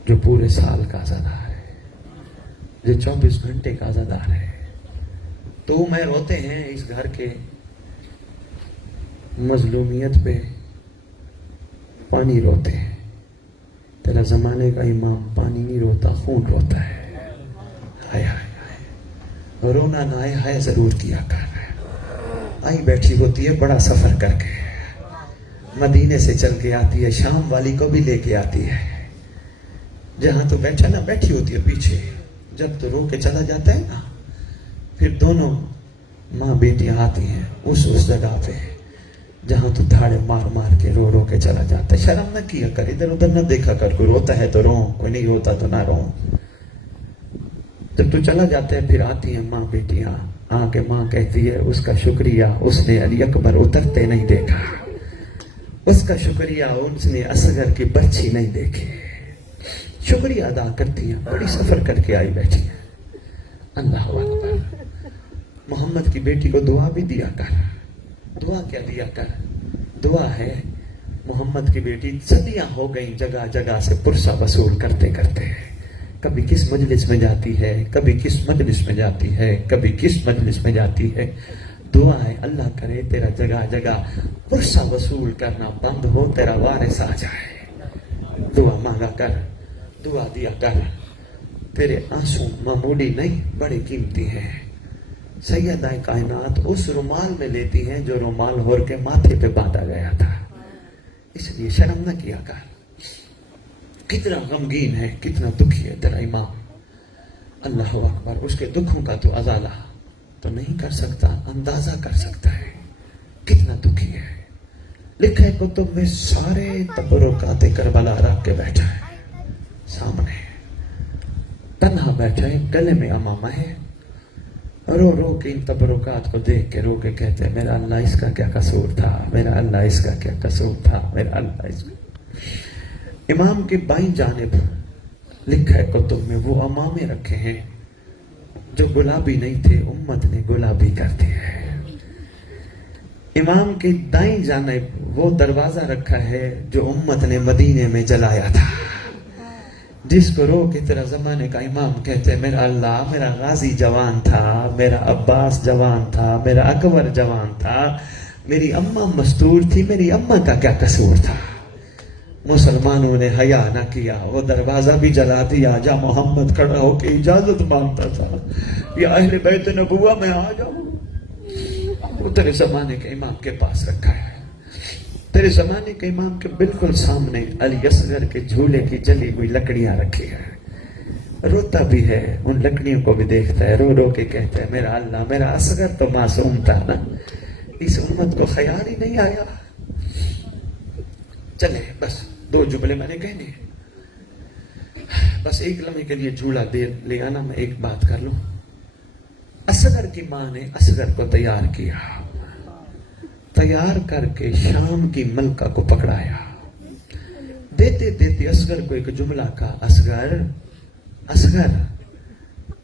جو پورے سال کا عزادار ہے، جو 24 گھنٹے کا عزادار ہے۔ تو میں روتے ہیں اس گھر کے مظلومیت پہ، پانی روتے ہیں، تیرا زمانے کا امام پانی نہیں روتا، خون روتا ہے۔ ہائے ہائے ہائے، رونا نہ آئے ہائے ضرور کیا کر۔ آئی بیٹھی ہوتی ہے بڑا سفر کر کے، مدینے سے چل کے آتی ہے، شام والی کو بھی لے کے آتی ہے، جہاں تو بیٹھا نا بیٹھی ہوتی ہے پیچھے، جب تو رو کے چلا جاتا ہے نا، پھر دونوں ماں بیٹیاں آتی ہیں اس جگہ پہ جہاں تو دھاڑے مار مار کے رو رو کے چلا جاتا ہے۔ شرم نہ کیا کر، ادھر ادھر نہ دیکھا کر، کوئی روتا ہے تو رو، کوئی نہیں روتا تو نہ رو۔ جب تو چلا جاتا ہے پھر آتی ہیں ماں بیٹیاں، آ کے ماں کہتی ہے اس کا شکریہ اس نے علی اکبر اترتے نہیں دیکھا، اس کا شکریہ اس نے اصغر کی برچھی نہیں دیکھی، شکریہ ادا کرتی ہیں، بڑی سفر کر کے آئی بیٹھی ہیں۔ اللہ اکبر۔ محمد کی بیٹی کو دعا بھی دیا کر۔ دعا کیا دیا کر؟ دعا ہے محمد کی بیٹی صدیاں ہو گئیں جگہ جگہ سے پرسہ وصول کرتے کرتے، کبھی کس مجلس میں جاتی ہے، کبھی کس مجلس میں جاتی ہے، کبھی کس مجلس میں جاتی ہے۔ دعا ہے اللہ کرے تیرا جگہ جگہ پرسہ وصول کرنا بند ہو، تیرا وارث آ جائے۔ دعا مانگا کر، دعا دیا کر، تیرے آنسو معمولی نہیں بڑے قیمتی ہیں۔ سیدہ کائنات اس رومال میں لیتی ہیں جو رومال ہور کے ماتھے پہ باندھا گیا تھا، اس لیے شرم نہ کیا کر۔ کتنا غمگین ہے، کتنا دکھی ہے تیرا امام۔ اللہ اکبر۔ اس کے دکھوں کا تو ازالہ تو نہیں کر سکتا، اندازہ کر سکتا ہے کتنا دکھی ہے۔ لکھا ہے کتب میں سارے تبرکات کربلا رکھ کے بیٹھا ہے، سامنے تنہا بیٹھا ہے، گلے میں امامہ ہے، رو رو کے ان تبرکات کو دیکھ کے رو کے کہتے ہیں میرا اللہ اس کا کیا قصور تھا، میرا اللہ اس کا کیا قصور تھا، میرا اللہ اس کا۔ امام کی بائیں جانب لکھا ہے کتب میں وہ امامے رکھے ہیں جو گلابی نہیں تھے، امت نے گلابی کر دیا ہے۔ امام کی دائیں جانب وہ دروازہ رکھا ہے جو امت نے مدینے میں جلایا تھا، جس کو رو کے تیرا زمانے کا امام کہتے ہیں میرا اللہ میرا غازی جوان تھا، میرا عباس جوان تھا، میرا اکبر جوان تھا، میری اماں مستور تھی، میری اماں کا کیا قصور تھا۔ مسلمانوں نے حیا نہ کیا، وہ دروازہ بھی جلا دیا، جا محمد کھڑا ہو کے اجازت مانگتا تھا یا اہل بیت نبوہ میں آ جاؤ، وہ تیرے زمانے کے امام کے پاس رکھا ہے۔ تیرے زمانے کے امام کے بالکل سامنے علی اصغر کے جھولے کی جلی ہوئی لکڑیاں رکھی ہیں، روتا بھی ہے، ان لکڑیوں کو بھی دیکھتا ہے، رو رو کے کہتا ہے میرا اللہ میرا اصغر تو معصوم تھا نا، اس امت کو خیال ہی نہیں آیا۔ چلے بس 2 جملے میں نے کہنے، بس ایک لمحے کے لیے جھولا دے لے آنا، میں ایک بات کر لوں۔ اصغر کی ماں نے اصغر کو تیار کیا، تیار کر کے شام کی ملکہ کو پکڑایا، دیتے دیتے اصغر کو ایک جملہ کہا، اصغر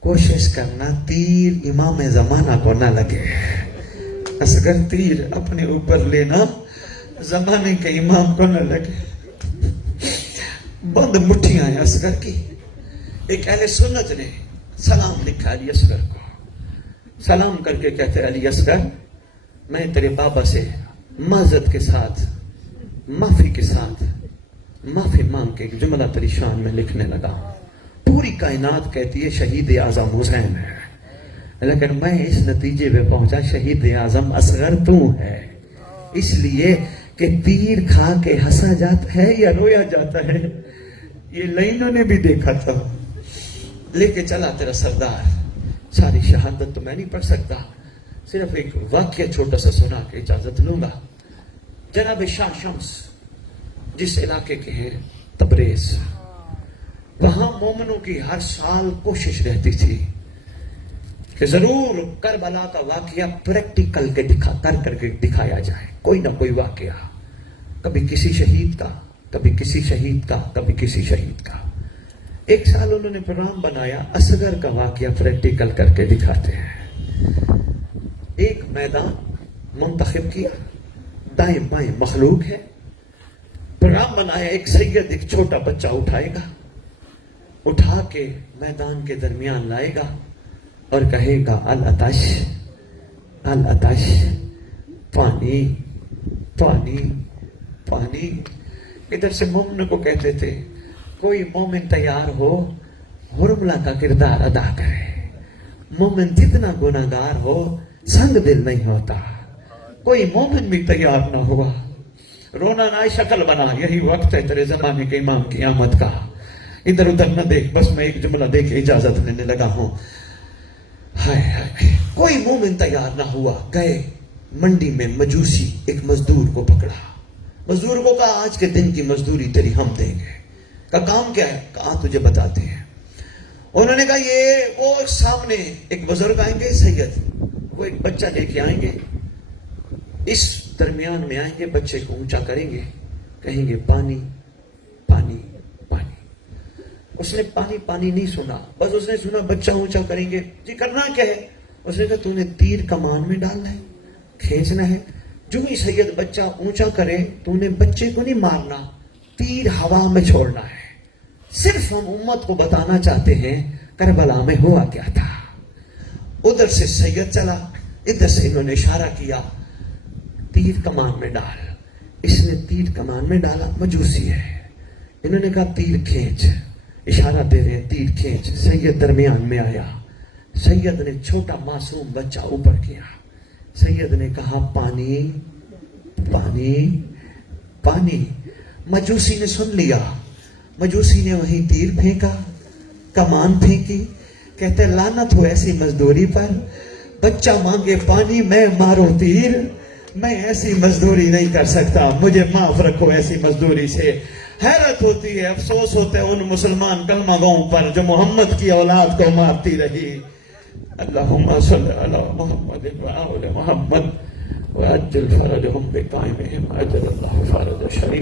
کوشش کرنا تیر امام زمانہ کو نہ لگے، اصغر تیر اپنے اوپر لینا زمانے کے امام کو نہ لگے۔ بند مٹھیاں ہیں اصغر کی۔ ایک اہل سنت نے سلام لکھا علی اصغر کو، سلام کر کے کہتے علی اصغر میں تیرے بابا سے معذرت کے ساتھ معافی کے ساتھ معافی مانگ کے ایک جملہ تیری شان میں لکھنے لگا۔ پوری کائنات کہتی ہے شہید اعظم حسین ہے، لیکن میں اس نتیجے پہ پہنچا شہید اعظم اصغر تو ہے، اس لیے کہ تیر کھا کے ہنسا جاتا ہے یا رویا جاتا ہے یہ لائنوں نے بھی دیکھا تھا۔ لے کے چلا تیرا سردار، ساری شہادت تو میں نہیں پڑھ سکتا، صرف ایک واقعہ چھوٹا سا سنا کے اجازت لوں گا۔ جناب شاہ شمس جس علاقے کے ہیں تبریز، وہاں مومنوں کی ہر سال کوشش رہتی تھی کہ ضرور کربلا کا واقعہ پریکٹیکل کے کر کے دکھایا جائے، کوئی نہ کوئی واقعہ، کبھی کسی شہید کا، کبھی کسی شہید کا، کبھی کسی شہید کا۔ ایک سال انہوں نے پروگرام بنایا اصغر کا واقعہ پریکٹیکل کر کے دکھاتے ہیں۔ ایک میدان منتخب کیا، دائیں بائیں مخلوق ہے، پروگرام بنایا، ایک سید ایک چھوٹا بچہ اٹھائے گا، اٹھا کے میدان کے درمیان لائے گا اور کہے گا العطش العطش، پانی پانی پانی۔ ادھر سے مومن کو کہتے تھے کوئی مومن تیار ہو حرملہ کا کردار ادا کرے، مومن جتنا گناہگار ہو سنگ دل نہیں ہوتا، کوئی مومن بھی تیار نہ ہوا، رونا نہ شکل بنا، یہی وقت ہے تیرے زمانے کے امام کی آمد کا، ادھر ادھر نہ دیکھ، بس میں ایک جملہ دے کے اجازت لینے لگا ہوں۔ ہائے ہائے، کوئی مومن تیار نہ ہوا، گئے منڈی میں مجوسی ایک مزدور کو پکڑا، مزدور کو کہا آج کے دن کی مزدوری تیری ہم دیں گے، کا کام کیا ہے؟ کہا تجھے بتاتے ہیں۔ انہوں نے کہا یہ وہ سامنے ایک بزرگ آئیں گے سید، وہ ایک بچہ لے کے آئیں گے، اس درمیان میں آئیں گے، بچے کو اونچا کریں گے، کہیں گے پانی پانی پانی۔ اس نے پانی پانی نہیں سنا، بس اس نے سنا بچہ اونچا کریں گے، جی کرنا کیا ہے؟ اس نے کہا تو نے تیر کمان میں ڈالنا ہے، کھینچنا ہے، جو ہی سید بچہ اونچا کرے تو نے بچے کو نہیں مارنا، تیر ہوا میں چھوڑنا ہے۔ صرف ہم امت کو بتانا چاہتے ہیں کربلا میں ہوا کیا تھا۔ ادھر سے سید چلا، ادھر سے انہوں نے اشارہ کیا تیر کمان میں ڈال، اس نے تیر کمان میں ڈالا، مجوسی ہے، انہوں نے کہا تیر کھینچ، اشارہ دے رہے ہیں تیر کھینچ، سید درمیان میں آیا، سید نے چھوٹا معصوم بچہ اوپر کیا، سید نے کہا پانی پانی پانی۔ مجوسی نے سن لیا، مجوسی نے وہیں تیر پھینکا، کمان پھینکی، کہتے لعنت ہو ایسی مزدوری پر، بچہ مانگے پانی میں مارو تیر، میں ایسی مزدوری نہیں کر سکتا، مجھے معاف رکھو ایسی مزدوری سے۔ حیرت ہوتی ہے، افسوس ہوتا ہے ان مسلمان کلمہ گاؤں پر جو محمد کی اولاد کو مارتی رہی۔ اللہم صلی علی محمد وآل محمد وعجل فرجہم بقائم